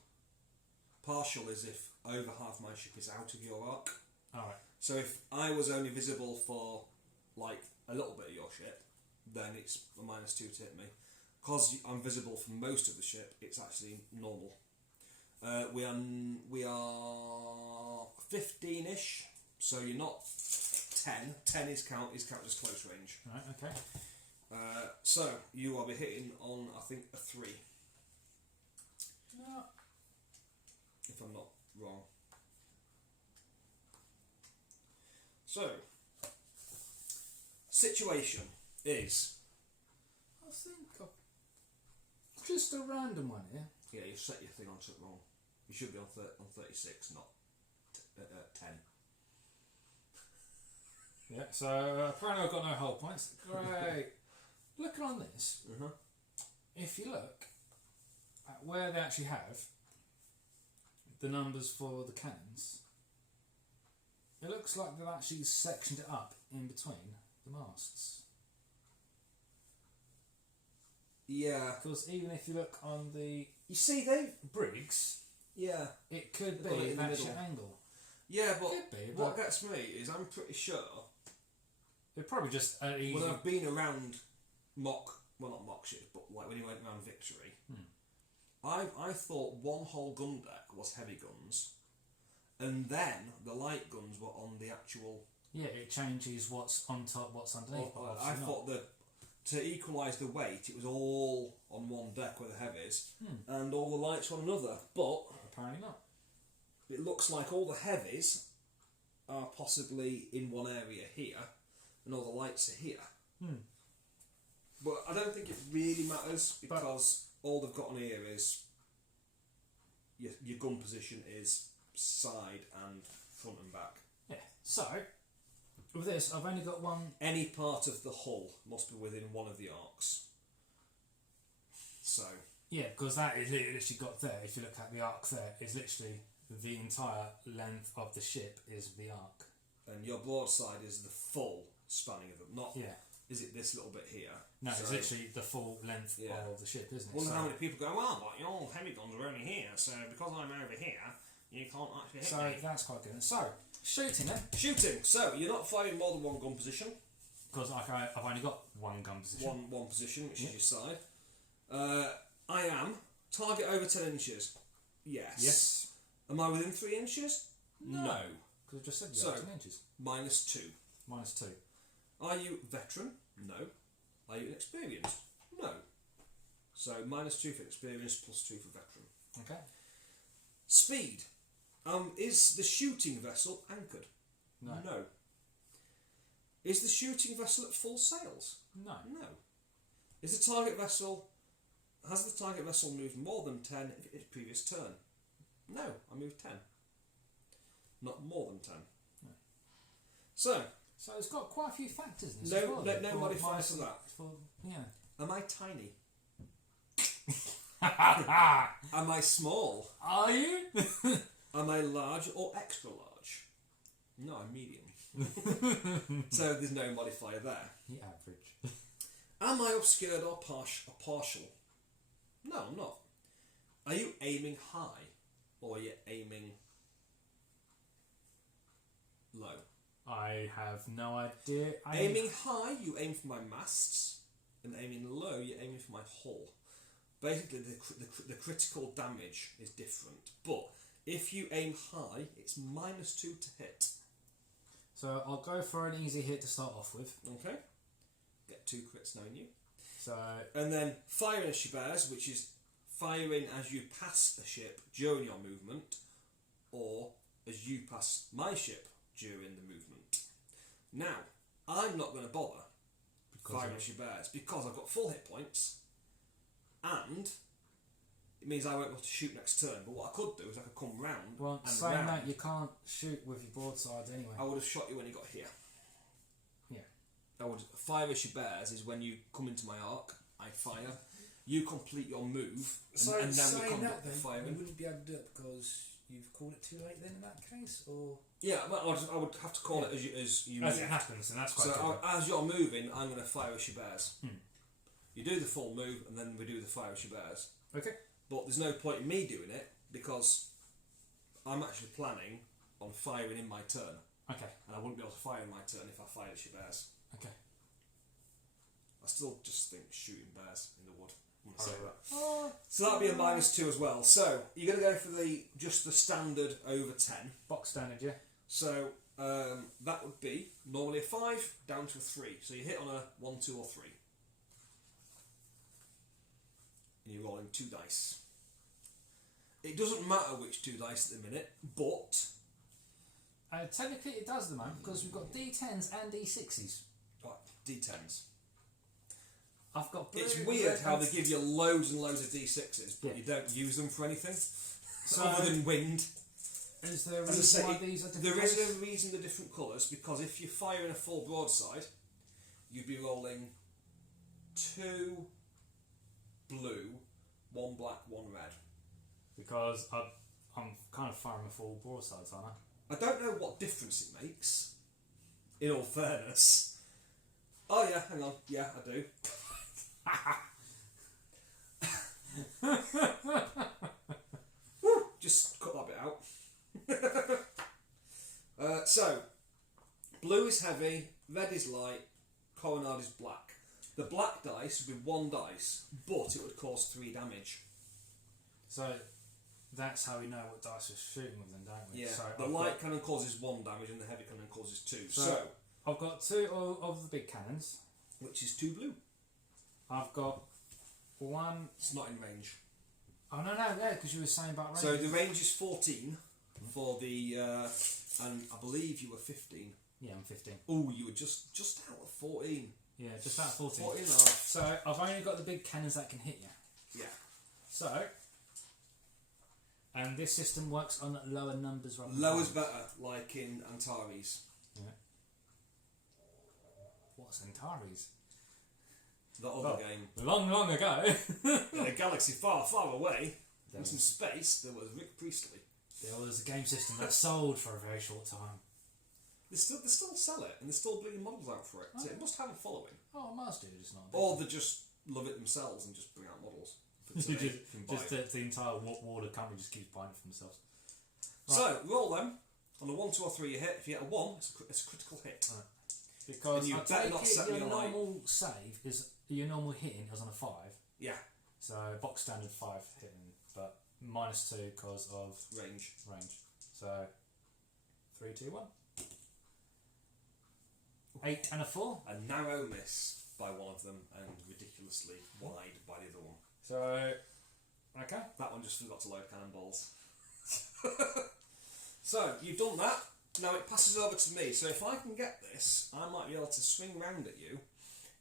Partial is if over half my ship is out of your arc. Alright. So if I was only visible for like a little bit of your ship, then it's a -2 to hit me. Because I'm visible for most of the ship, it's actually normal. We are 15-ish, so you're not 10. 10 is count as close range. Right, okay. So you will be hitting on, I think, a 3. No. If I'm not wrong. So, situation is... I think just a random one here. Yeah, you set your thing on something wrong. You should be on 36, not 10. Yeah, so apparently I've got no whole points. Great. Looking on this, if you look at where they actually have the numbers for the cannons, it looks like they've actually sectioned it up in between the masts. Yeah. Because even if you look on the You see, they... Briggs, Yeah. it could They've got it be in the that's middle. your angle. Yeah, but Could be, what but gets me is I'm pretty sure... they're probably just an easy... When I've been around not mock ships, but like when you went around Victory, I thought one whole gun deck was heavy guns, and then the light guns were on the actual... Yeah, it changes what's on top, what's underneath. Well, but I obviously thought that to equalise the weight, it was all on one deck with the heavies, and all the lights on another, but... Apparently not. It looks like all the heavies are possibly in one area here, and all the lights are here. But I don't think it really matters, because all they've got on here is your gun position is side and front and back. Yeah, so with this I've only got one. Any part of the hull must be within one of the arcs. So... Yeah, because that is literally got there. If you look at the arc there, is literally the entire length of the ship is the arc. And your broadside is the full spanning of them, not... Yeah. Is it this little bit here? No, So- it's literally the full length of the ship, isn't it? Wonder So- how many people go, well, but your heavy guns are only here, so because I'm over here, you can't actually hit So me. that's quite good. So shooting then, Shooting. So you're not firing more than one gun position. because I've only got one gun position. One position, which is your side. I am target over 10 inches. Yes. Yes. Am I within 3 inches? No. Because I just said you So- had 10 inches. -2. -2. Are you veteran? No. Are you inexperienced? No. So -2 for experience, +2 for veteran. Okay. Speed. Is the shooting vessel anchored? No. Is the shooting vessel at full sails? No. No. Has the target vessel moved more than 10 in its previous turn? No, I moved 10. Not more than 10. No. So it's got quite a few factors in this. No- as well, no- then, no for modifiers my- for that. Yeah. am I tiny? Am I small? Are you? Am I large or extra large? No, I'm medium. So there's no modifier there. The average. Am I obscured or partial? No, I'm not. Are you aiming high or are you aiming low? I have no idea. Aiming high, you aim for my masts, and aiming low, you're aiming for my hull. Basically, the critical damage is different, but if you aim high, it's -2 to hit. So I'll go for an easy hit to start off with. Okay? Get 2 crits knowing you. So And then firing shibars, which is firing as you pass a ship during your movement, or as you pass my ship during the movement. Now, I'm not going to bother firing shibars because I've got full hit points, and it means I won't be able to shoot next turn. But what I could do is I could come round well, and saying round. that you can't shoot with your broadsides anyway. I would have shot you when you got here. Yeah. I would fire as your bears is when you come into my arc, I fire. You complete your move, and then we conduct the you firing. wouldn't be able to do it because you've called it too late then in that case, or Yeah, well, I would have to call it as you as move. it happens, and that's quite So good. as you're moving, I'm going to fire as your bears. Hmm. You do the full move, and then we do the fire as your bears. Okay. But there's no point in me doing it because I'm actually planning on firing in my turn, Okay. and I wouldn't be able to fire in my turn if I fired as your bears. Okay. I still just think shooting bears in the wood. I'm gonna say Oh, that. Oh, So that'd be a -2 as well. So you're going to go for just the standard over 10. box standard, yeah. So that would be normally a 5 down to a 3. So you hit on a 1, 2, or 3. And you're rolling 2 dice. It doesn't matter which 2 dice at the minute, but Technically, it does at the moment because we've got D10s and D6s. Right, D10s. I've got blue, It's weird red, how and they give you loads and loads of D6s, but Yeah. you don't use them for anything So- other than wind. Is there a As I reason why say, these are different? there is colours? a reason they're different colours, because if you're firing a full broadside, you'd be rolling 2 blue, 1 black, 1 red. Because I'm kind of firing a full broadsides, aren't I? I don't know what difference it makes, in all fairness. Oh yeah, hang on. Yeah, I do. Woo, just cut that bit out. So, blue is heavy, red is light, coronard is black. The black dice would be 1 dice, but it would cause 3 damage. So that's how we know what dice we're shooting with them, don't we? Yeah, So the I've light got- cannon causes 1 damage and the heavy cannon causes 2. So- So, I've got 2 of the big cannons. which is 2 blue. I've got 1. It's not in range. Oh no, yeah, because you were saying about range. So the range is 14 for the, and I believe you were 15. Yeah, I'm 15. Oh, you were just out of 14. Yeah, just about 14. 14 and a half. So I've only got the big cannons that can hit you. Yeah. So, and this system works on lower numbers rather than Lower's higher. better, like in Antares. Yeah. What's Antares? The other game. Long, long ago. In a galaxy far, far away, There in some was- space, there was Rick Priestley. There was a game system that sold for a very short time. They still sell it, and they're still bringing models out for it. So Oh. it must have a following. Oh, must do, just not. Or they just love it themselves and just bring out models. For today, you can buy just it. the entire Warlord company just keeps buying it for themselves. So, roll them. On a 1, 2 or 3 you hit. If you get a 1, it's a critical hit. Right. Because And you I better take not it set your me alight. normal save is your normal hitting is on a 5. Yeah, So box standard 5 hitting, but -2 because of range. range. So 3, 2, 1. 8 and a 4. A narrow miss by one of them and ridiculously wide by the other one. So okay. That one just forgot to load cannonballs. So, you've done that. Now it passes over to me. So if I can get this, I might be able to swing round at you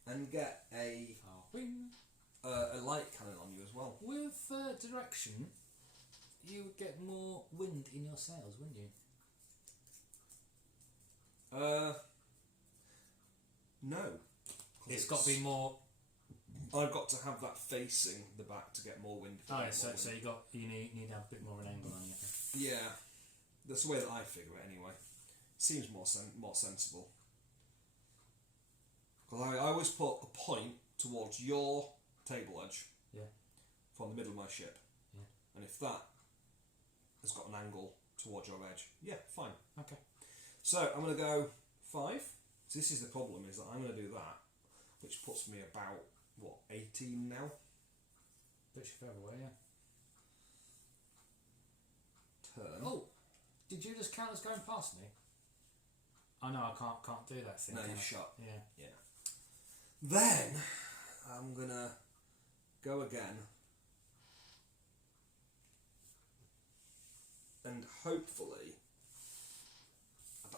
and get a Wing. light cannon on you as well. With direction, you would get more wind in your sails, wouldn't you? No. It's got to be more. I've got to have that facing the back to get more wind. Oh, yeah, so you need to have a bit more of an angle on you. Yeah, that's the way that I figure it anyway. Seems more sensible. Because I always put a point towards your table edge. Yeah. From the middle of my ship. Yeah. And if that has got an angle towards your edge, yeah, fine. Okay. So I'm going to go 5. So this is the problem, is that I'm going to do that, which puts me about, 18 now? Puts you further away, yeah. Turn. Oh, did you just count as going past me? I know I can't do that thing. No, can you I? shot. Yeah. Then I'm going to go again. And hopefully,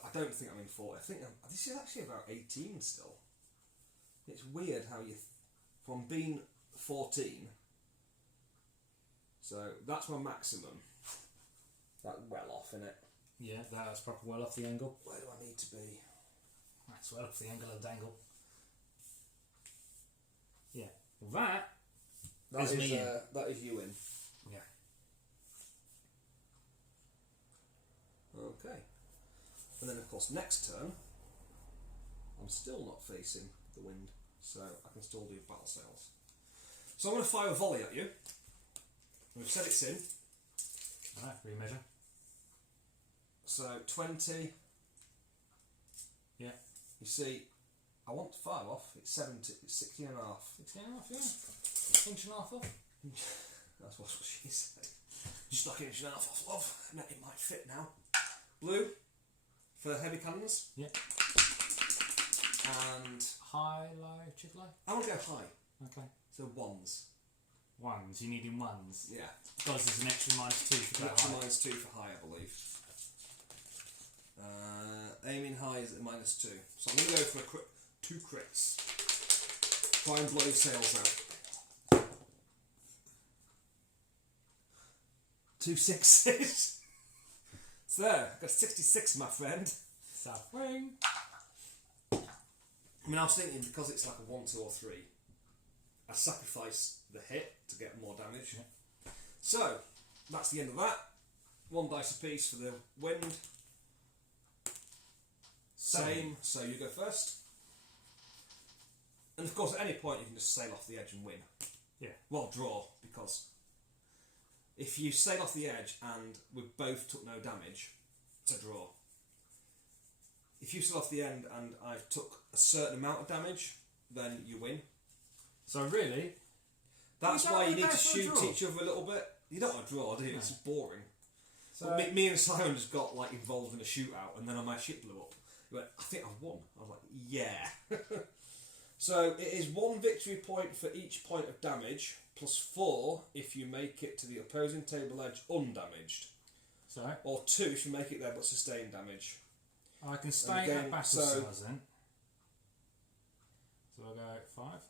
I don't think I'm in 40. I think this is actually about 18 still. It's weird how from being 14, so that's my maximum. That's well off, innit? Yeah, that's proper well off the angle. Where do I need to be? That's well off the angle of dangle. Yeah. Well, That Is is me in. that is you in. yeah. Okay. And then of course next turn, I'm still not facing the wind, so I can still do battle sails. So I'm going to fire a volley at you. We've said it's in. Alright, remeasure. So 20. Yeah. You see, I want to fire off. It's 70. It's 16 and a half. 16 and a half, yeah. Inch and a half off. That's what she said. Just knock an inch and a half off, love. No, it might fit now. Blue for heavy cannons. Yeah. And High, low, chip low. I want to go high. Okay. So ones. Ones, you need in ones. Yeah. Because there's an extra -2 for An that extra high. -2 for high, I believe. Aiming high is at -2. So I'm going to go for a 2 crits. Try and blow your sails out. 2 6s. So there, got 66, my friend. South wing. I mean, I was thinking because it's like a 1, 2, or 3, I sacrifice the hit to get more damage. Yeah. So that's the end of that. 1 dice apiece for the wind. Same. So you go first. And of course, at any point you can just sail off the edge and win. Yeah. Well, draw, because if you sail off the edge and we both took no damage, it's a draw. If you sail off the end and I took a certain amount of damage, then you win. So really, That's don't why you wanna need go to for a shoot draw. each other a little bit. You don't want to draw, do you? No. It's boring. so But me and Simon just got like involved in a shootout, and then my ship blew up. He went, I think I've won. I was like, yeah. So it is 1 victory point for each point of damage, plus 4 if you make it to the opposing table edge undamaged, so or 2 if you make it there but sustain damage. I can stay again, at battle so- stars then. So I'll go 5.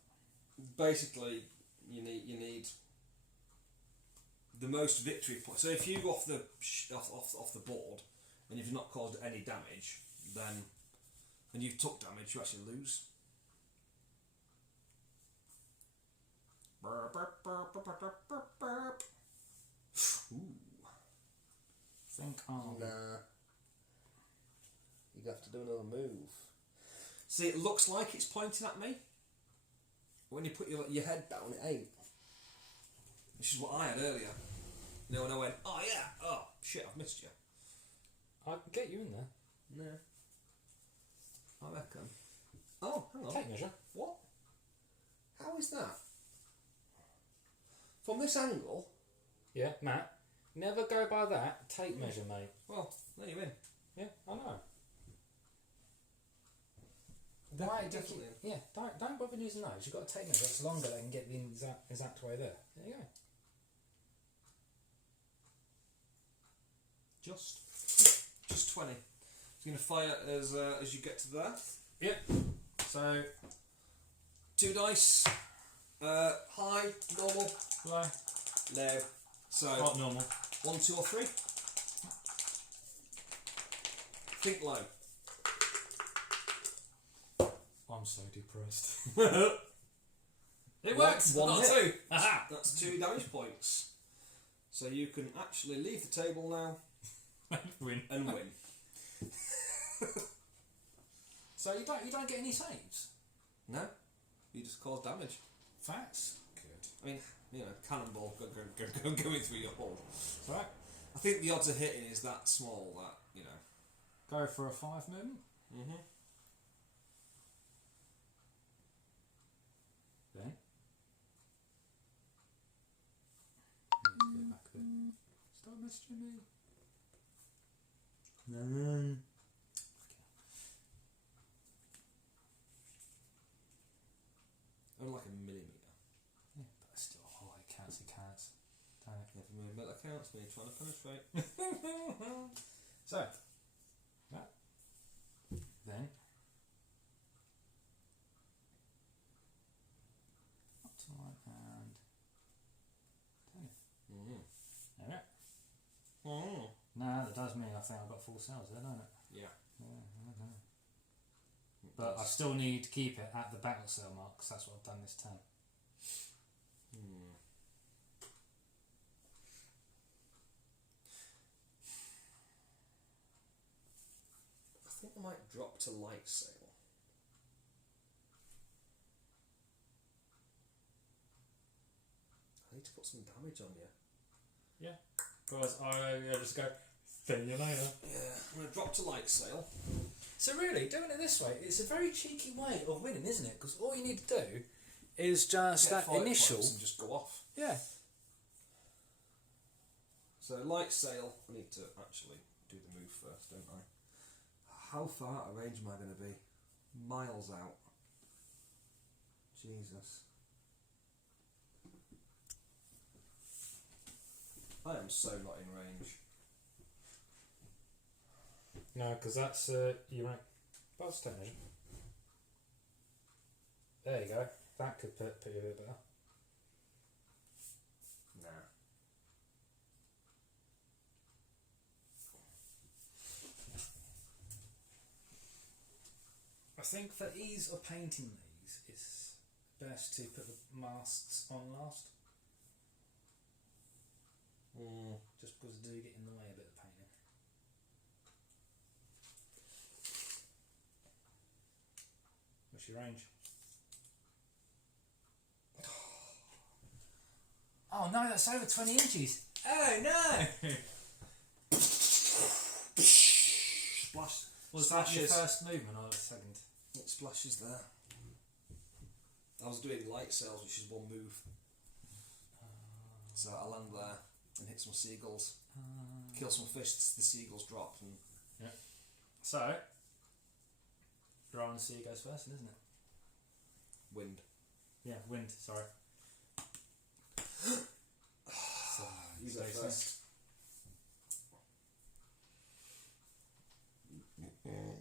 Basically, you need the most victory points. So if you go off the off the board and you've not caused any damage, then and you've took damage, you actually lose. Ooh. Think I'll. Nah. You have to do another move. See, it looks like it's pointing at me. When you put your head down, it ain't. Which is what I had earlier. You know, when I went, oh yeah, oh shit, I've missed you. I can get you in there. No. I reckon. Oh, hang on. Tape measure. What? How is that? From this angle? Yeah, Matt. Never go by that tape measure, mate. Well, there you're in. Yeah, I know. Definitely. Yeah, don't bother using those. You've got a tape measure that's longer that can get the exact way there. There you go. Just 20. You're going to fire as you get to there. Yep. So 2 dice. High, normal, low, low. So not normal. 1, 2, or 3. Think low. I'm so depressed. One- It works. one Got hit. 2. Aha. That's 2 damage points. So you can actually leave the table now Win. and win. So you don't get any saves. No, you just cause damage. Facts. Good. I mean, you know, cannonball going through your hull. Right. I think the odds of hitting is that small that, you know. Go for a 5 movement. Mm-hmm. Then. Need to get back a bit. Stop messaging me. No. Only like a millimetre. Yeah, but still, it counts. Damn it. Every movement that counts when you're trying to penetrate. So, that. Then. Up to 1 and 10. Mm. Alright. Mm. Nah, that does mean I think I've got full cells there, don't it? Yeah. Yeah. But I still need to keep it at the battle cell mark because that's what I've done this turn. Hmm. I think I might drop to light sail. I need to put some damage on you. Yeah. Because I just go, see you later. Yeah, I'm going to drop to light sail. So really, doing it this way, it's a very cheeky way of winning, isn't it? Because all you need to do is just Get that 5 initial. points and just go off. Yeah. So light sail, I need to actually do the move first, don't I? How far out of range am I going to be? Miles out. Jesus. I am so not in range. No, because that's you make buzz technician. There you go. That could put you a bit better. Nah. I think for ease of painting these, it's best to put the masts on last. Just because they do get in the way a bit of painting. What's your range? Oh no, that's over 20 inches. Oh no! Splash. Was that your Splashes. first movement or the second? It splashes there. I was doing light sails, which is one move. So I land there and hit some seagulls. Kill some fish, the seagulls drop. And So, dry on the sea goes first, isn't it? wind. Yeah, wind, sorry. So, You go stay first.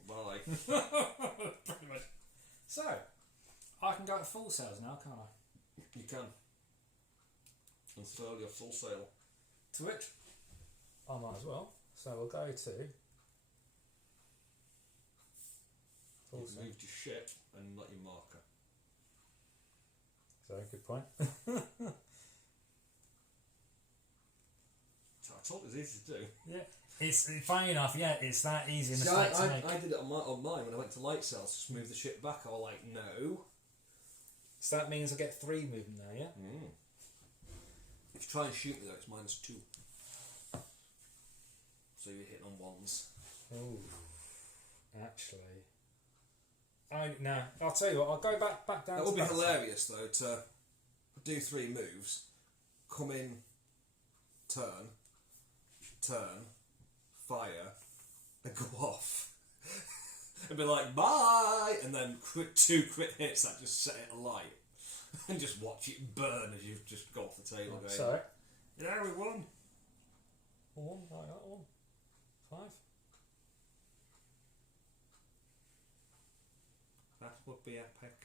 Bye. Pretty much. So, I can go at full sails now, can't I? You can. And throw your full sail. To which I might as well. So we'll go to full You've sail. moved your ship and not your marker. So good point. So I told you it's easy to do. Yeah, it's funny enough. Yeah, it's that easy. See, Mistake to I make. did it on mine when I went to light sails. Just move the ship back. I was like, no. So that means I get 3 movement now. Yeah. If you try and shoot me though, it's -2. So you're hitting on ones. Oh, actually, no. I'll tell you what. I'll go back down. That to would be that hilarious though to do 3 moves, come in, turn, fire, and go off, and be like bye, and then 2 crit hits that just set it alight, and just watch it burn as you just go off the table. Going, Sorry. yeah, we won. 1, like that 1. 5. That would be epic.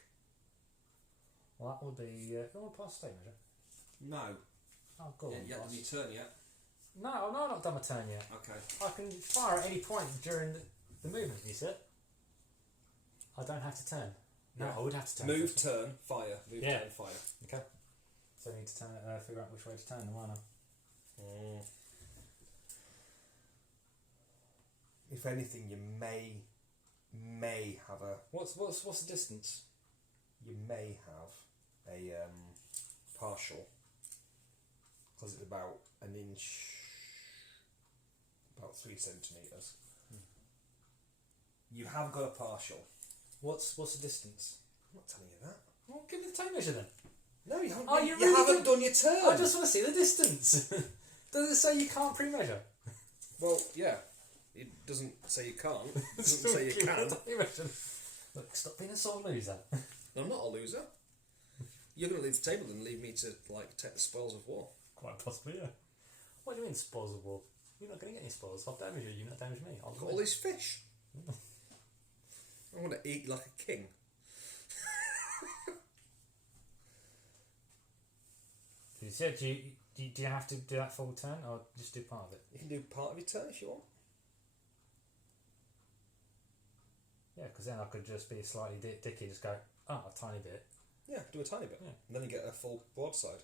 Well, that would be. You want to pass stage measure? No, Oh, go yeah, on. you haven't boss. done your turn yet. No, I've not done my turn yet. Okay. I can fire at any point during the movement, you said? I don't have to turn. No, Yeah. I would have to turn. Move, first. turn, fire. Move, Yeah. turn, fire. Okay. So I need to turn, figure out which way to turn, why not? If anything, you may have a. What's the distance? You may have a partial, because it's about an inch, about 3 centimetres. You have got a partial. What's the distance? I'm not telling you that. Well, give me the tape measure then. No, you haven't. Oh, you you really haven't do- done your turn. I just want to see the distance. Does it say you can't pre-measure? Well, yeah. It doesn't say you can't. It doesn't say you Give me can. the tape measure. Look, stop being a sore loser. I'm not a loser. You're going to leave the table and leave me to take the spoils of war. Quite possibly, yeah. What do you mean spoils of war? You're not going to get any spoils. I'll damage you, you not damage me. I'll I've got all these fish. I want to eat like a king. You said do you have to do that full turn or just do part of it? You can do part of your turn if you want. Yeah, because then I could just be slightly dicky, just go, a tiny bit. Yeah, do a tiny bit. Yeah. And then you get a full broadside.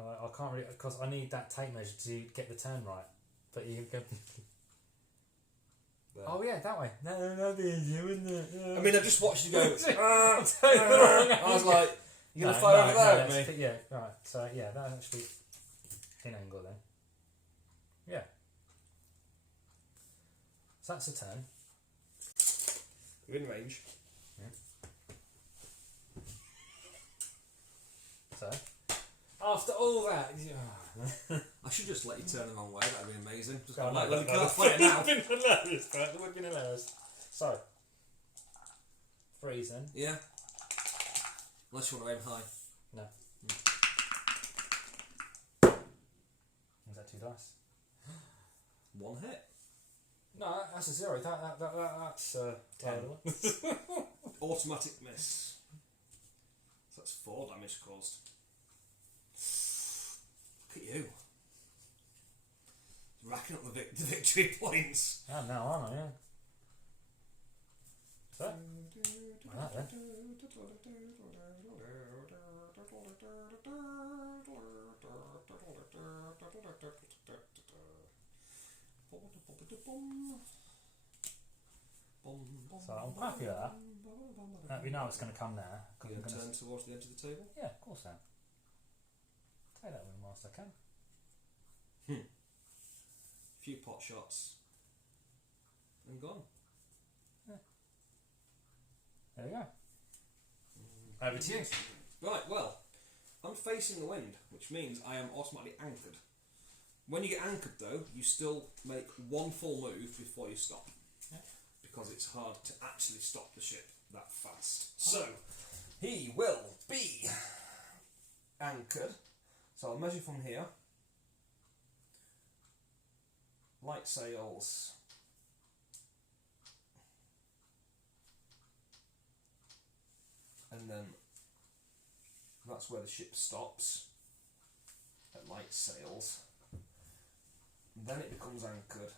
I can't really, because I need that tape measure to get the turn right. But you go. There. Oh yeah, that way. No, that'd be easier, wouldn't it? Yeah. I mean, I just watched you go. I'll tell you the wrong I was like, you're going to No, fire no, over no, there at that's- me. Yeah, right. So yeah, that's actually in angle then. Yeah. So that's a turn. You're in range. So after all that, yeah. I should just let you turn the wrong way. That'd be amazing. Just Oh, go, no, like, let me that cast fire now. would have been hilarious. That would have been hilarious. So freeze then. Yeah. Unless you want to aim high. No. Is that 2 dice? 1 hit. No, that's a 0. That's terrible. Automatic miss. So that's 4 damage caused. Look at you. Racking up the victory points. I know, aren't I? Yeah. So, like that then. So I'm happy with that. We know it's going to come there. Are you going to turn towards the edge of the table? Yeah, of course I am. Take that one whilst I can. Few pot shots. And gone. Yeah. There you go. Over to you. Right, well, I'm facing the wind, which means I am automatically anchored. When you get anchored, though, you still make one full move before you stop. Yeah. Because it's hard to actually stop the ship that fast. So, he will be anchored. So I'll measure from here. Light sails. And then that's where the ship stops at light sails. Then it becomes anchored.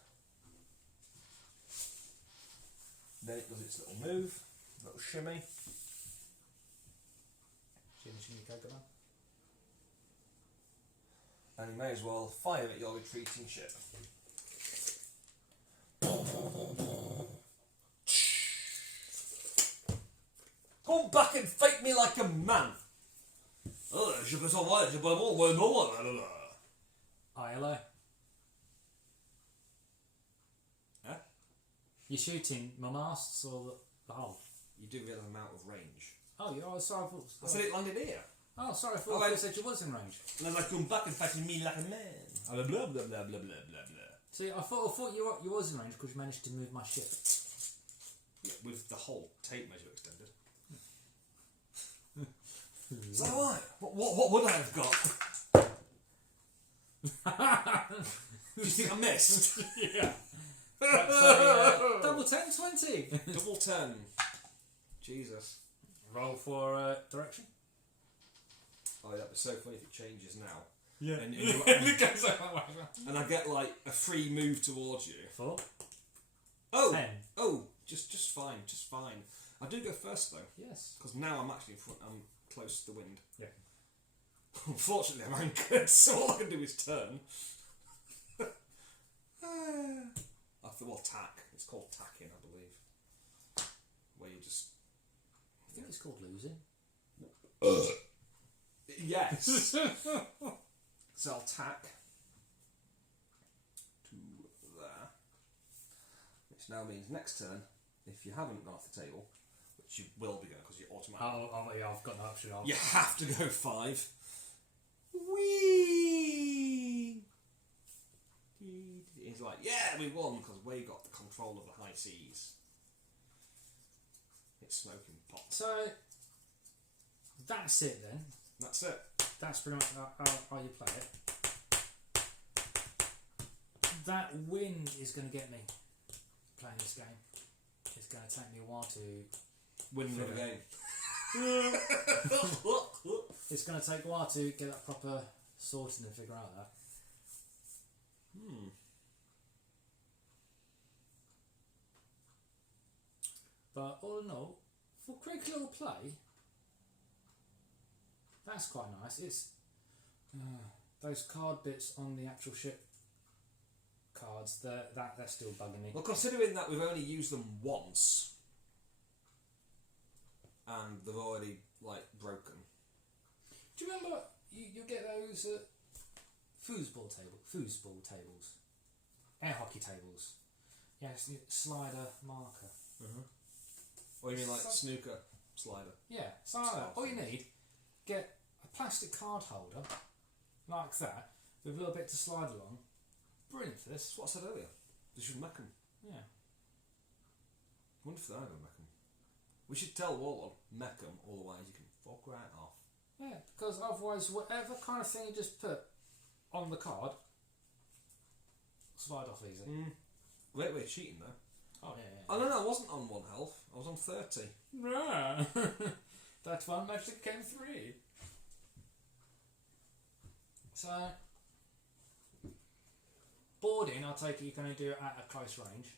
Then it does its little move, little shimmy. Shimmy, go, go on. And you may as well fire at your retreating ship. Come back and fight me like a man! Je peux s'en voir, je peux pas. ILO. Huh? You're shooting my masts or the hull? You do realise I'm out of range. Oh, you're sorry. I said it landed here. Oh, sorry. I Oh, thought wait. you said you was in range. And then I come back and fight me like a man. Blah blah blah blah blah blah blah. See, I thought you was in range because you managed to move my ship. Yeah, with the whole tape measure extended. Is that right? What would I have got? Do you think I missed? Yeah. That's a double 10, 20. Double 10. Jesus. Roll for direction. Oh, that'd be so funny if it changes now. Yeah. And It goes that way. and I get like a free move towards you. 4. Oh! 10. Oh! Just fine, just fine. I do go first though, Yes. because now I'm actually in front, I'm close to the wind. Yeah. Unfortunately I'm anchored, so all I can do is turn. Tack. It's called tacking, I believe. Where you just... I think it's called losing. Yes! So I'll tack to there. Which now means next turn, if you haven't gone off the table, which you will be going because you're automatic. Oh, yeah, I've got the option. You have to go 5. Whee! He's like, yeah, we won because we got the control of the high seas. It's smoking pot. So, that's it then. That's it. That's pretty much how you play it. That win is going to get me playing this game. It's going to take me a while to Win another game. It's going to take a while to get that proper sorted and figure out that. But all in all, for quick little play, that's quite nice. It's those card bits on the actual ship cards they're still bugging me. Well, considering that we've only used them once, and they've already like broken. Do you remember you get those foosball tables, air hockey tables? Yes, slider marker. Or you mean like snooker slider? Yeah, something like that. All you need, get a plastic card holder like that with a little bit to slide along. Brilliant for this. That's what I said earlier. They should make them. Yeah. I wonder if they're going to make them. We should tell Warlord, make them, otherwise you can fuck right off. Yeah, because otherwise, whatever kind of thing you just put on the card, slide off easy. Wait, we're cheating though. Oh yeah. Oh no, I wasn't on 1 health. I was on 30. No. That one actually became 3. So boarding, I'll take it you're going to do it at a close range.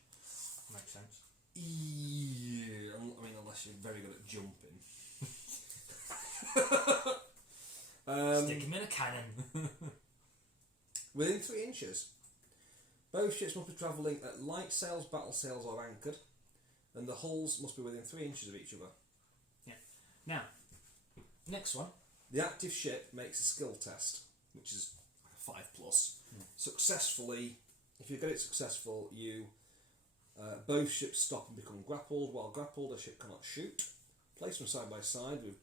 Makes sense. Yeah, I mean, unless you're very good at jumping. Stick him in a cannon. Within 3 inches. Both ships must be travelling at light sails, battle sails, or anchored, and the hulls must be within 3 inches of each other. Yeah. Now, next one. The active ship makes a skill test, which is 5+. Successfully, if you get it successful, you both ships stop and become grappled. While grappled, a ship cannot shoot. Place them side by side with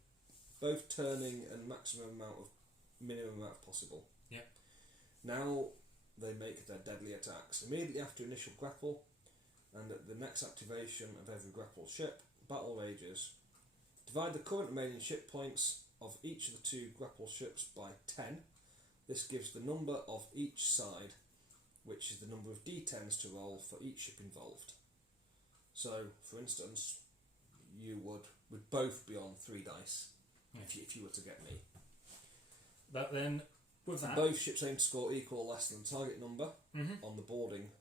both turning and minimum amount possible. Yep. Now they make their deadly attacks. Immediately after initial grapple, and at the next activation of every grappled ship, battle rages. Divide the current remaining ship points of each of the 2 grapple ships by 10. This gives the number of each side, which is the number of d10s to roll for each ship involved. So, for instance, you would both be on 3 dice if you were to get me. But then, with that... Both ships aim to score equal or less than the target number on the boarding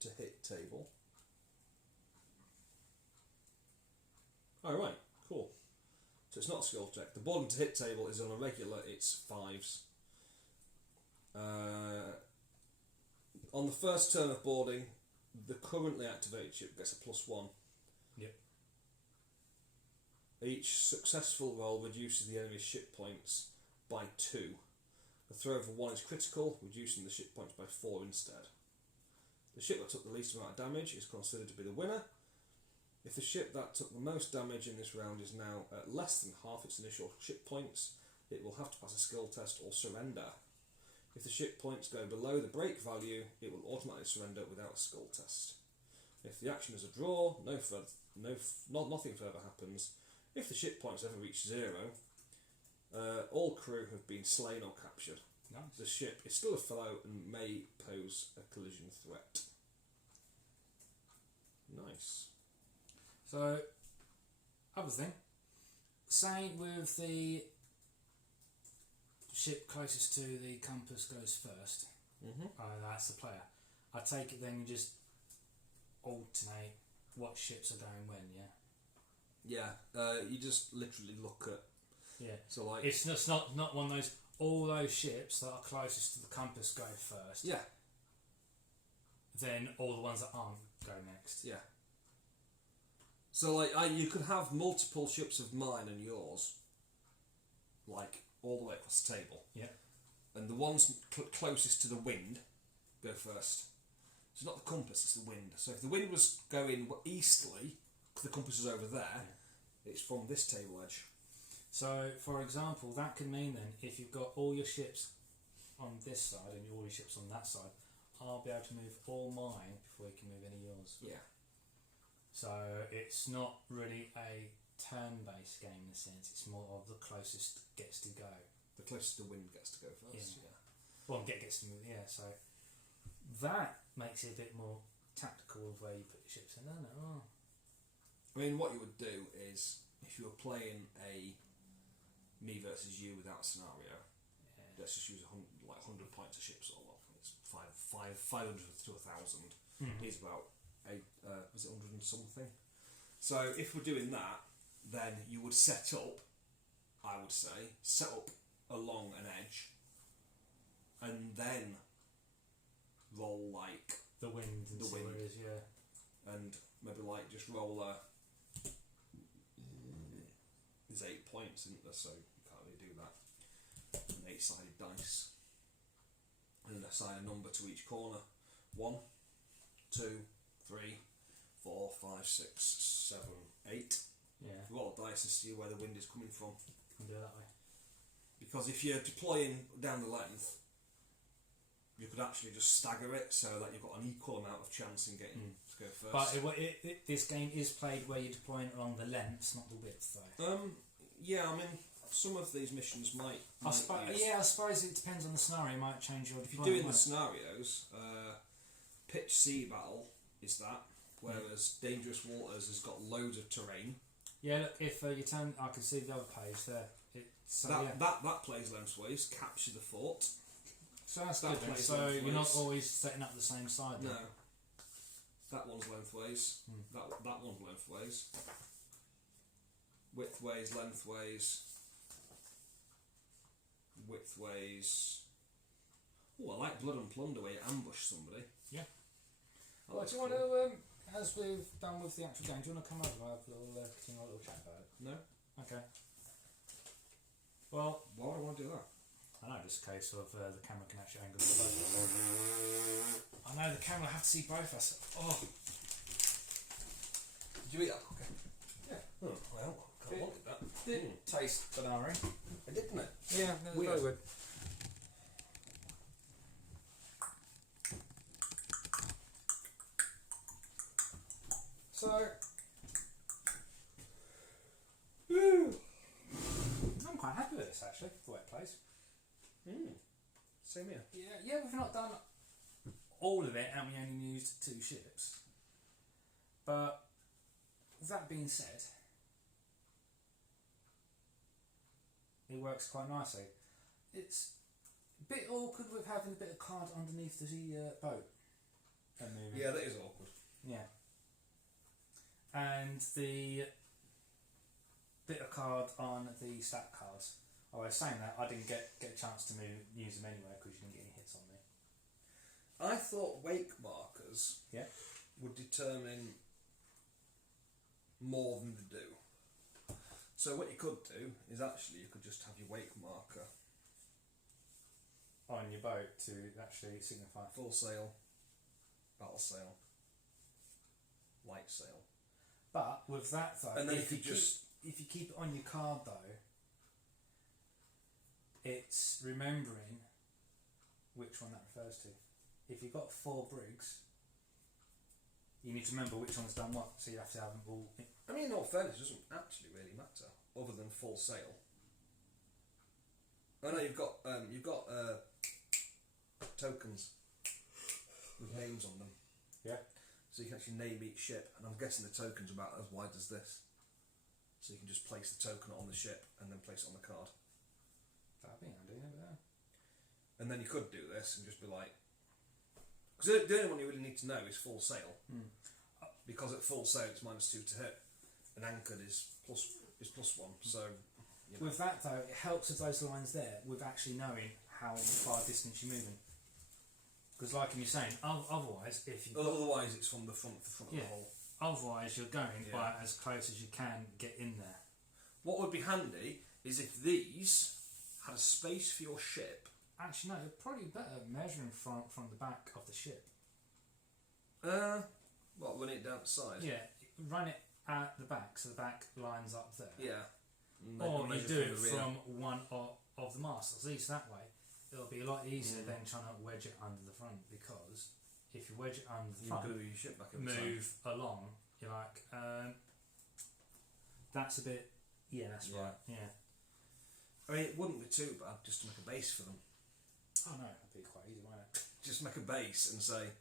to hit table. Oh, right, cool. So it's not a skill check. The boarding to hit table is on a regular, it's 5s. On the first turn of boarding, the currently activated ship gets a +1. Yep. Each successful roll reduces the enemy's ship points by 2. The throw of a 1 is critical, reducing the ship points by 4 instead. The ship that took the least amount of damage is considered to be the winner. If the ship that took the most damage in this round is now at less than half its initial ship points, it will have to pass a skill test or surrender. If the ship points go below the break value, it will automatically surrender without a skill test. If the action is a draw, nothing further happens. If the ship points ever reach 0, all crew have been slain or captured. Nice. The ship is still afloat and may pose a collision threat. Nice. So, other thing, say with the ship closest to the compass goes first, that's the player. I take it then you just alternate what ships are going when, yeah? Yeah, you just literally look at... Yeah. So like... It's not one of those, all those ships that are closest to the compass go first. Yeah. Then all the ones that aren't go next. Yeah. So like you could have multiple ships of mine and yours, like all the way across the table. Yeah. And the ones closest to the wind go first. It's not the compass, it's the wind. So if the wind was going easterly, the compass is over there, it's from this table edge. So, for example, that could mean then, if you've got all your ships on this side and all your ships on that side, I'll be able to move all mine before you can move any of yours. Yeah. So, it's not really a turn-based game in a sense, it's more of the closest gets to go. The closest the wind gets to go first, yeah. Well, gets to move, yeah, so that makes it a bit more tactical of where you put your ships in, doesn't it? Oh. I mean, what you would do is, if you were playing a me versus you without a scenario, let's just use 100 points of ships, or it's 500 to 1,000. Is about was it 100 and something? So if we're doing that, then you would set up, I would say, along an edge, and then roll like the wind and the see wind. where it is, yeah. And maybe like just roll a. There's 8 points, isn't there? So you can't really do that. An 8-sided dice, and assign a number to each corner. 1, 2, 3, 4, 5, 6, 7, 8. Yeah. Roll the dice and see where the wind is coming from. Can do it that way. Because if you're deploying down the length, you could actually just stagger it so that you've got an equal amount of chance in getting to go first. But this game is played where you're deploying along the lengths, not the width, though. Yeah, I mean, some of these missions might I suppose it depends on the scenario. It might change your. If you're doing the scenarios, pitch sea battle is that, whereas Dangerous Waters has got loads of terrain. Yeah, look, if you turn, I can see the other page there. That plays lengthways, capture the fort. So that's that good then. plays So you're not lengthways. always setting up the same side then? No. That one's lengthways. Hmm. That one's lengthways. Widthways, lengthways. Widthways. Oh, I like Blood and Plunder where you ambush somebody. Yeah. Oh, Well, do you want to, as we've done with the actual game, do you want to come over and have a little, continue a little chat about it? No? Okay. Well, Why would I want to do that? I know, just a case of the camera can actually angle the both of us. I know, the camera will have to see both of us. Oh. Did you eat that cookie? Yeah. Oh, well, I wanted that. Did taste banana. It did, didn't it? Yeah, no, Weird. very good. So, I'm quite happy with this actually, the way it plays. Same here. Yeah, we've not done all of it and we only used 2 ships. But, that being said, it works quite nicely. It's a bit awkward with having a bit of card underneath the boat. And moving. Yeah, that is awkward. Yeah. And the bit of card on the stack cards. I was saying that I didn't get a chance to use them anyway because you didn't get any hits on me. I thought wake markers Yeah. would determine more than they do. So what you could do is actually you could just have your wake marker On your boat to actually signify. full sail, battle sail, light sail. But with that though, And then if you you could just if you keep it on your card though, it's remembering which one that refers to. If you've got 4 brigs, you need to remember which one's done what. So you have to have them all. I mean, in all fairness, it doesn't actually really matter, other than full sail. I know you've got tokens with names on them. Yeah. So you can actually name each ship, and I'm guessing the token's about as wide as this. So you can just place the token on the ship and then place it on the card. That'd be handy, yeah. And then you could do this and just be like, because the only one you really need to know is full sail. Because at full sail it's -2 to hit, and anchored is plus 1. So you know. With that though, it helps with those lines there with actually knowing how far distance you're moving. Because like you're saying, otherwise if you Otherwise it's from the front of the Yeah. hole. otherwise you're going Yeah. by as close as you can get in there. What would be handy is if these had a space for your ship. Actually no, it'd probably be better measuring from the back of the ship. What, run it down the side? Yeah, run it at the back so the back lines up there. Yeah. Or you Measure do it the rear. from one of the masts. At least that way, it'll be a lot easier than trying to wedge it under the front. Because if you wedge it under the You've front, got to do your ship back every time. move along, you're like, that's a bit. Yeah, that's Yeah. right. Yeah. I mean, it wouldn't be too bad just to make a base for them. Oh no, that'd be quite easy, wouldn't it? Just make a base and say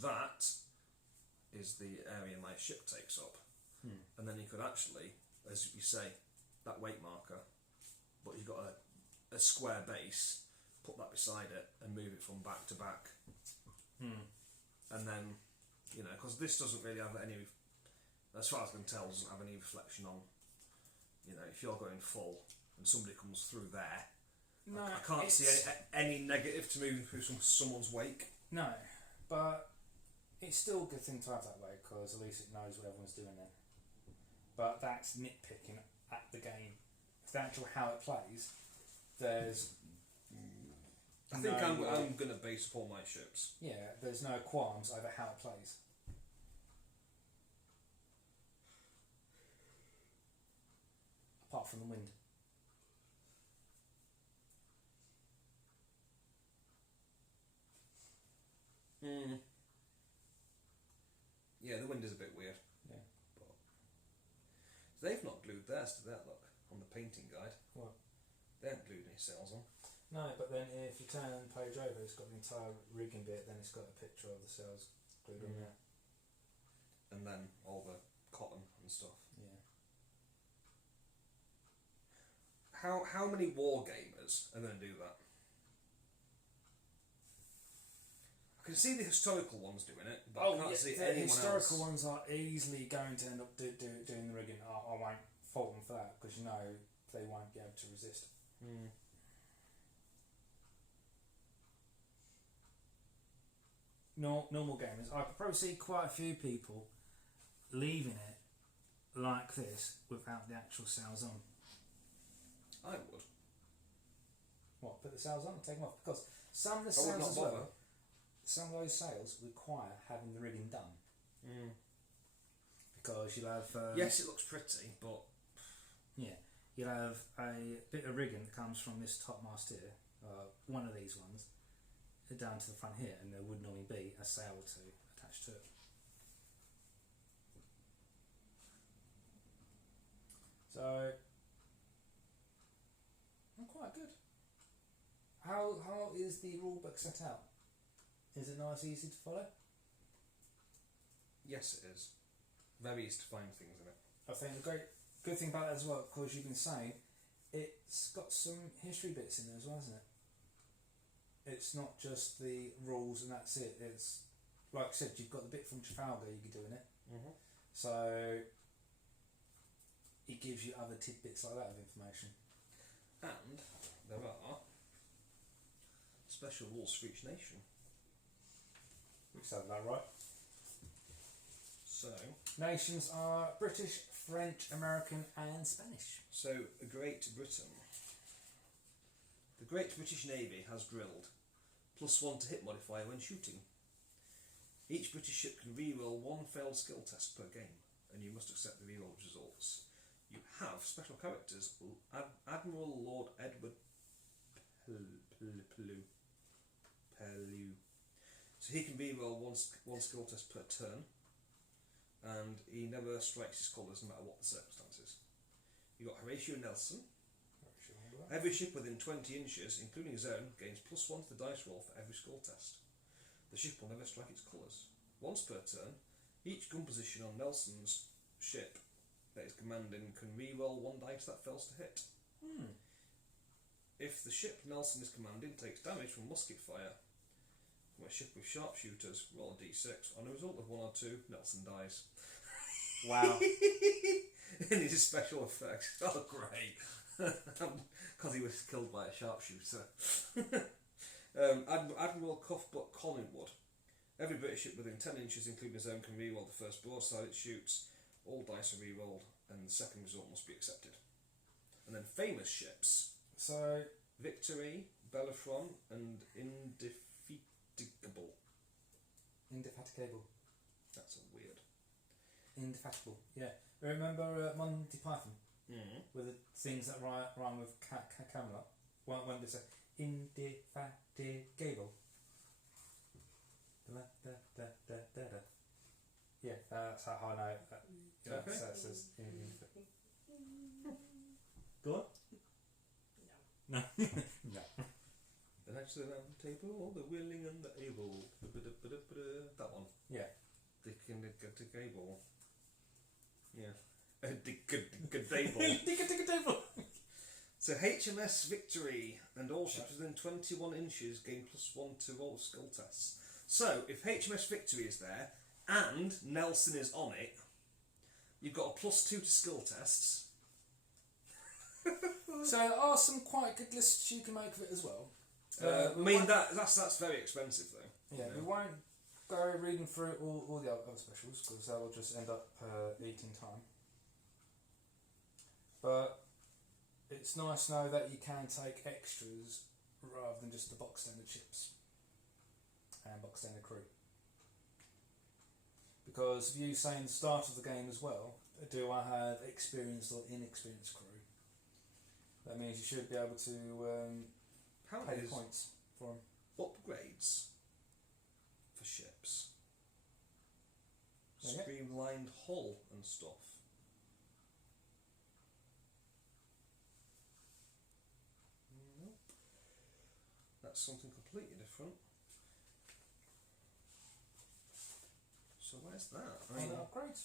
that is the area my ship takes up, and then you could actually, as you say, that weight marker, but you've got a square base, put that beside it and move it from back to back, and then because this doesn't really have any, as far as I can tell, doesn't have any reflection on, if you're going full and somebody comes through there. No, I can't see any negative to moving through someone's wake. No, but it's still a good thing to have that way because at least it knows what everyone's doing then. But that's nitpicking at the game. If the actual how it plays, there's. I think I'm going to base up all my ships. Yeah, there's no qualms over how it plays. Apart from the wind. Yeah, the wind is a bit weird. Yeah. But they've not glued theirs to that, look, on the painting guide. What? They haven't glued any sails on. No, but then if you turn the page over, it's got the entire rigging bit, then it's got a picture of the sails glued on there. and then all the cotton and stuff. Yeah. How many war gamers are going to do that? I can see the historical ones doing it, but I can't see the anyone historical else. ones are easily going to end up doing the rigging. I won't fault them for that because you know they won't be able to resist. Hmm. Normal gamers, I could probably see quite a few people leaving it like this without the actual sails on. I would. What? Put the sails on and take them off? Because some of the I would sails not as bother. well, some of those sails require having the rigging done. Mm. Because you'll have Yes, it looks pretty, but yeah, you'll have a bit of rigging that comes from this topmast here, one of these ones, down to the front here, and there would normally be a sail or two attached to it. So, I'm quite good. How is the rulebook set out? Is it nice, easy to follow? yes, it is. Very easy to find things in it. I think the good thing about that as well, because you've been saying, it's got some history bits in there as well, hasn't it? It's not just the rules and that's it. It's, like I said, you've got the bit from Trafalgar you could do in it. Mm-hmm. So, it gives you other tidbits like that of information. And there are special rules for each nation. You said that right. So, Nations are British, French, American and Spanish. Great Britain. The Great British Navy has drilled +1 to hit modifier when shooting. Each British ship can re-roll one failed skill test per game, and you must accept the re-roll results. You have special characters. Admiral Lord Edward Pellew. So he can re-roll one skill test per turn, and he never strikes his colours no matter what the circumstances. You've got Horatio Nelson. Every ship within 20 inches, including his own, gains +1 to the dice roll for every skill test. The ship will never strike its colours. Once per turn, each gun position on Nelson's ship that is commanding can re-roll one dice that fails to hit. If the ship Nelson is commanding takes damage from musket fire from a ship with sharpshooters, roll a d6. On a result of 1 or 2, Nelson dies. Wow. And these are special effects. Oh, great. Because he was killed by a sharpshooter. Admiral Cuthbert Collingwood. Every British ship within 10 inches, including his own, can re-roll the first broadside it shoots. All dice are re-rolled, and the second result must be accepted. And then famous ships. So, Victory, Bellerophon, and Indefatigable. Indefatigable. That's a weird. Indefatigable, yeah. Remember Monty Python? Mm-hmm. With the things that rhyme with Camelot? When they say indefatigable. Yeah, that's how I know that. Okay. That says Go on? No. No. No. The next to the round table, the willing and the able. That one. Yeah. Dickable. Yeah. Dickable. So HMS Victory and all ships within 21 inches gain +1 to roll skill tests. So if HMS Victory is there and Nelson is on it, you've got a +2 to skill tests. So there are some quite good lists you can make of it as well. I mean that's very expensive though. Yeah, we won't go reading through all the other specials because that will just end up eating time. But it's nice to know that you can take extras rather than just the box standard ships and box standard crew. Because if you say in the start of the game as well, do I have experienced or inexperienced crew? That means you should be able to pay Apparently points for them. upgrades for ships. Yeah. Streamlined hull and stuff. Nope. That's something completely different. So where Where's that? I On mean, the upgrades.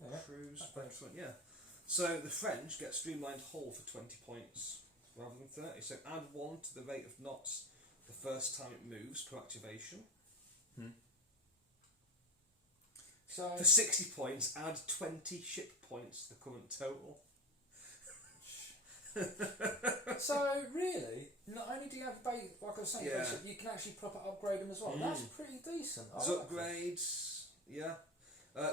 Yeah. cruise, Okay. excellent, yeah. So the French get streamlined hull for 20 points rather than 30. So add 1 to the rate of knots the first time it moves per activation. So For 60 points, add 20 ship points to the current total. So really, not only do you have like I was saying, Yeah. you can actually proper upgrade them as well. That's pretty decent. I There's like that. upgrades, yeah.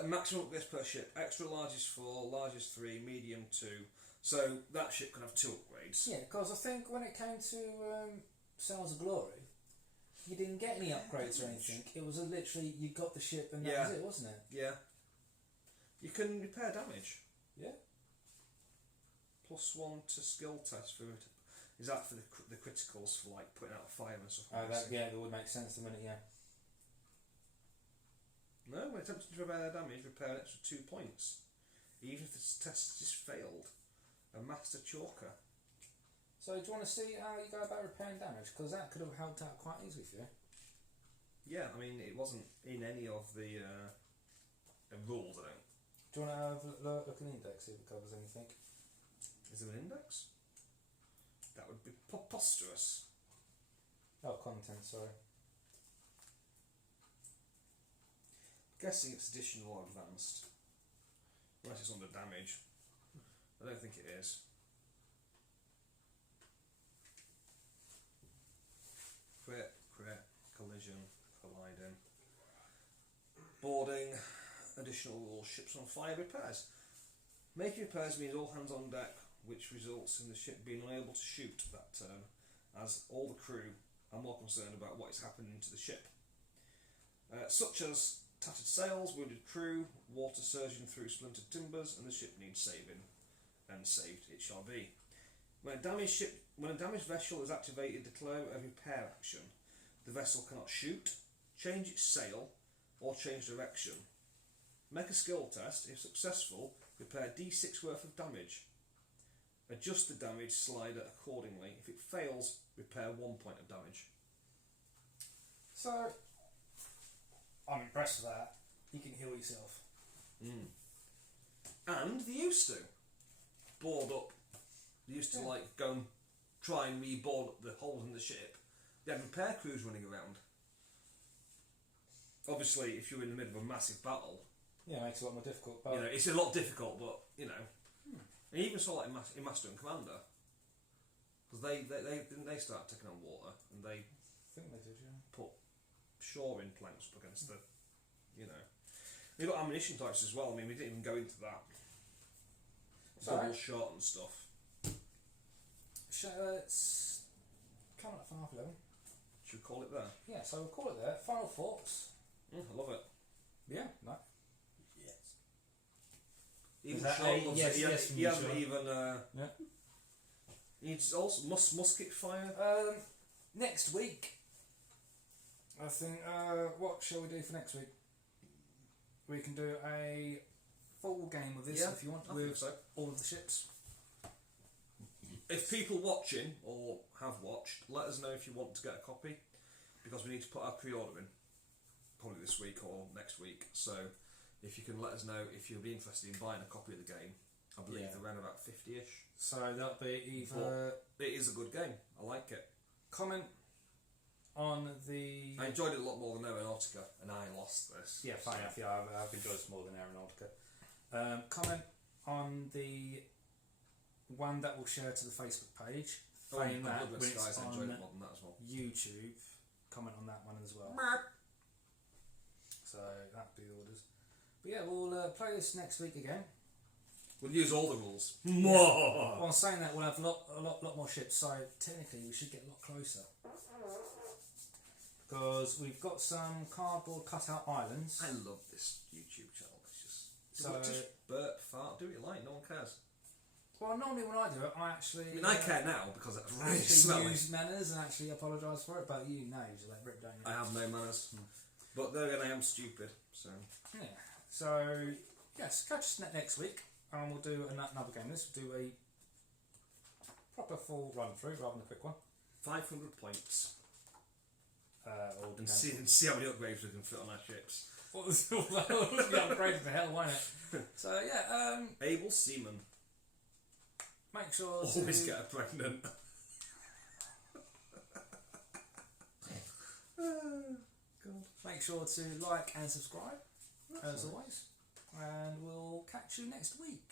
Maximum upgrades per ship. Extra large is 4, large is 3, medium 2. So that ship can have 2 upgrades. Yeah, because I think when it came to Sails of Glory, you didn't get any upgrades or anything. It was literally you got the ship and that Yeah. was it, wasn't it? Yeah. You can repair damage. Yeah. +1 to skill test for it. Is that for the criticals for like putting out a fire and stuff? Oh, that would make sense the minute, yeah. No, when attempting to repair damage, repair an extra 2 points. Even if the test is failed. A master chalker. So do you want to see how you go about repairing damage? Because that could have helped out quite easily for you. Yeah, I mean, it wasn't in any of the rules, I don't. Do you want to have a look at the index, see if it covers anything? Is there an index? That would be preposterous. Oh, content, sorry. Guessing it's additional or advanced. Unless it's under damage. I don't think it is. Crit, collision, colliding. Boarding, additional rules, ships on fire, repairs. Making repairs means all hands on deck, which results in the ship being unable to shoot that turn, as all the crew are more concerned about what is happening to the ship. Such as tattered sails, wounded crew, water surging through splintered timbers, and the ship needs saving, and saved it shall be. When a damaged vessel is activated, declare a repair action. The vessel cannot shoot, change its sail, or change direction. Make a skill test. If successful, repair D6 worth of damage. Adjust the damage slider accordingly. If it fails, repair 1 point of damage. So, I'm impressed with that. You can heal yourself. And they used to board up. They used to like go and try and reboard up the holes in the ship. They had repair crews running around. Obviously, if you're in the middle of a massive battle, Yeah, it makes it a lot more difficult. But you know it's a lot difficult. But you know, and even saw like in Master and Commander, because they start taking on water and they I think they did, yeah. put shoring planks up against the, you know. They've got ammunition types as well. I mean, we didn't even go into that. Double shot and stuff. It's coming up for 11:30. Should we call it there? Yeah, so we'll call it there. Final thoughts. I love it. Yeah, no. Yes. Even Is that Sean a loves yes, it. yes from He you, hasn't Sean? even. Yeah. He's also musket fire. Next week, I think, what shall we do for next week? We can do a full game of this if you want, I think with so. all of the ships. If people watching or have watched, let us know if you want to get a copy, because we need to put our pre-order in probably this week or next week. So if you can let us know if you'll be interested in buying a copy of the game. I believe they're around about 50-ish. So that'll be either It is a good game. I like it. comment on the I enjoyed it a lot more than Aeronautica, and I lost this. yeah, fine enough. Yeah, I've enjoyed this more than Aeronautica. Comment on the one that we'll share to the Facebook page. Saying that when it's guys, I on enjoyed it more than that as well. YouTube, comment on that one as well. So that'd be the orders. But yeah, we'll play this next week again. We'll use all the rules. Well, I'm saying that we'll have a lot more ships, so technically we should get a lot closer. Because we've got some cardboard cutout islands. I love this YouTube channel. It's So- just burp, fart, do what you like. No one cares. Well, normally when I do it, I actually. I mean, I care now because it's really actually smelly. use manners and actually apologise for it, but you know, you just let rip, don't you? I have no manners, but then again, I am stupid. So Yeah. So yes, catch us next week, and we'll do another game. This will do a proper full run through rather than a quick one. 500 points. Or and see how many upgrades we can fit on our ships. What was all that? Be upgraded to hell, won't it? So yeah, Able seaman. make sure Always to get her pregnant. God. make sure to like and subscribe as always, and we'll catch you next week.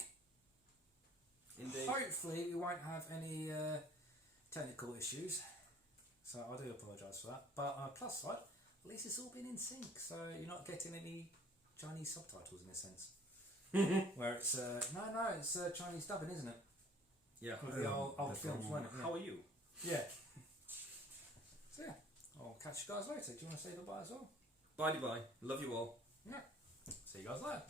Indeed. Hopefully, we won't have any technical issues. So I do apologise for that. But plus side, at least it's all been in sync, so you're not getting any Chinese subtitles in a sense. Where it's it's Chinese dubbing, isn't it? Yeah. With the old films, wasn't it? How are you? Yeah. So yeah, I'll catch you guys later. Do you want to say goodbye as well? Bye bye. Love you all. Yeah. See you guys later.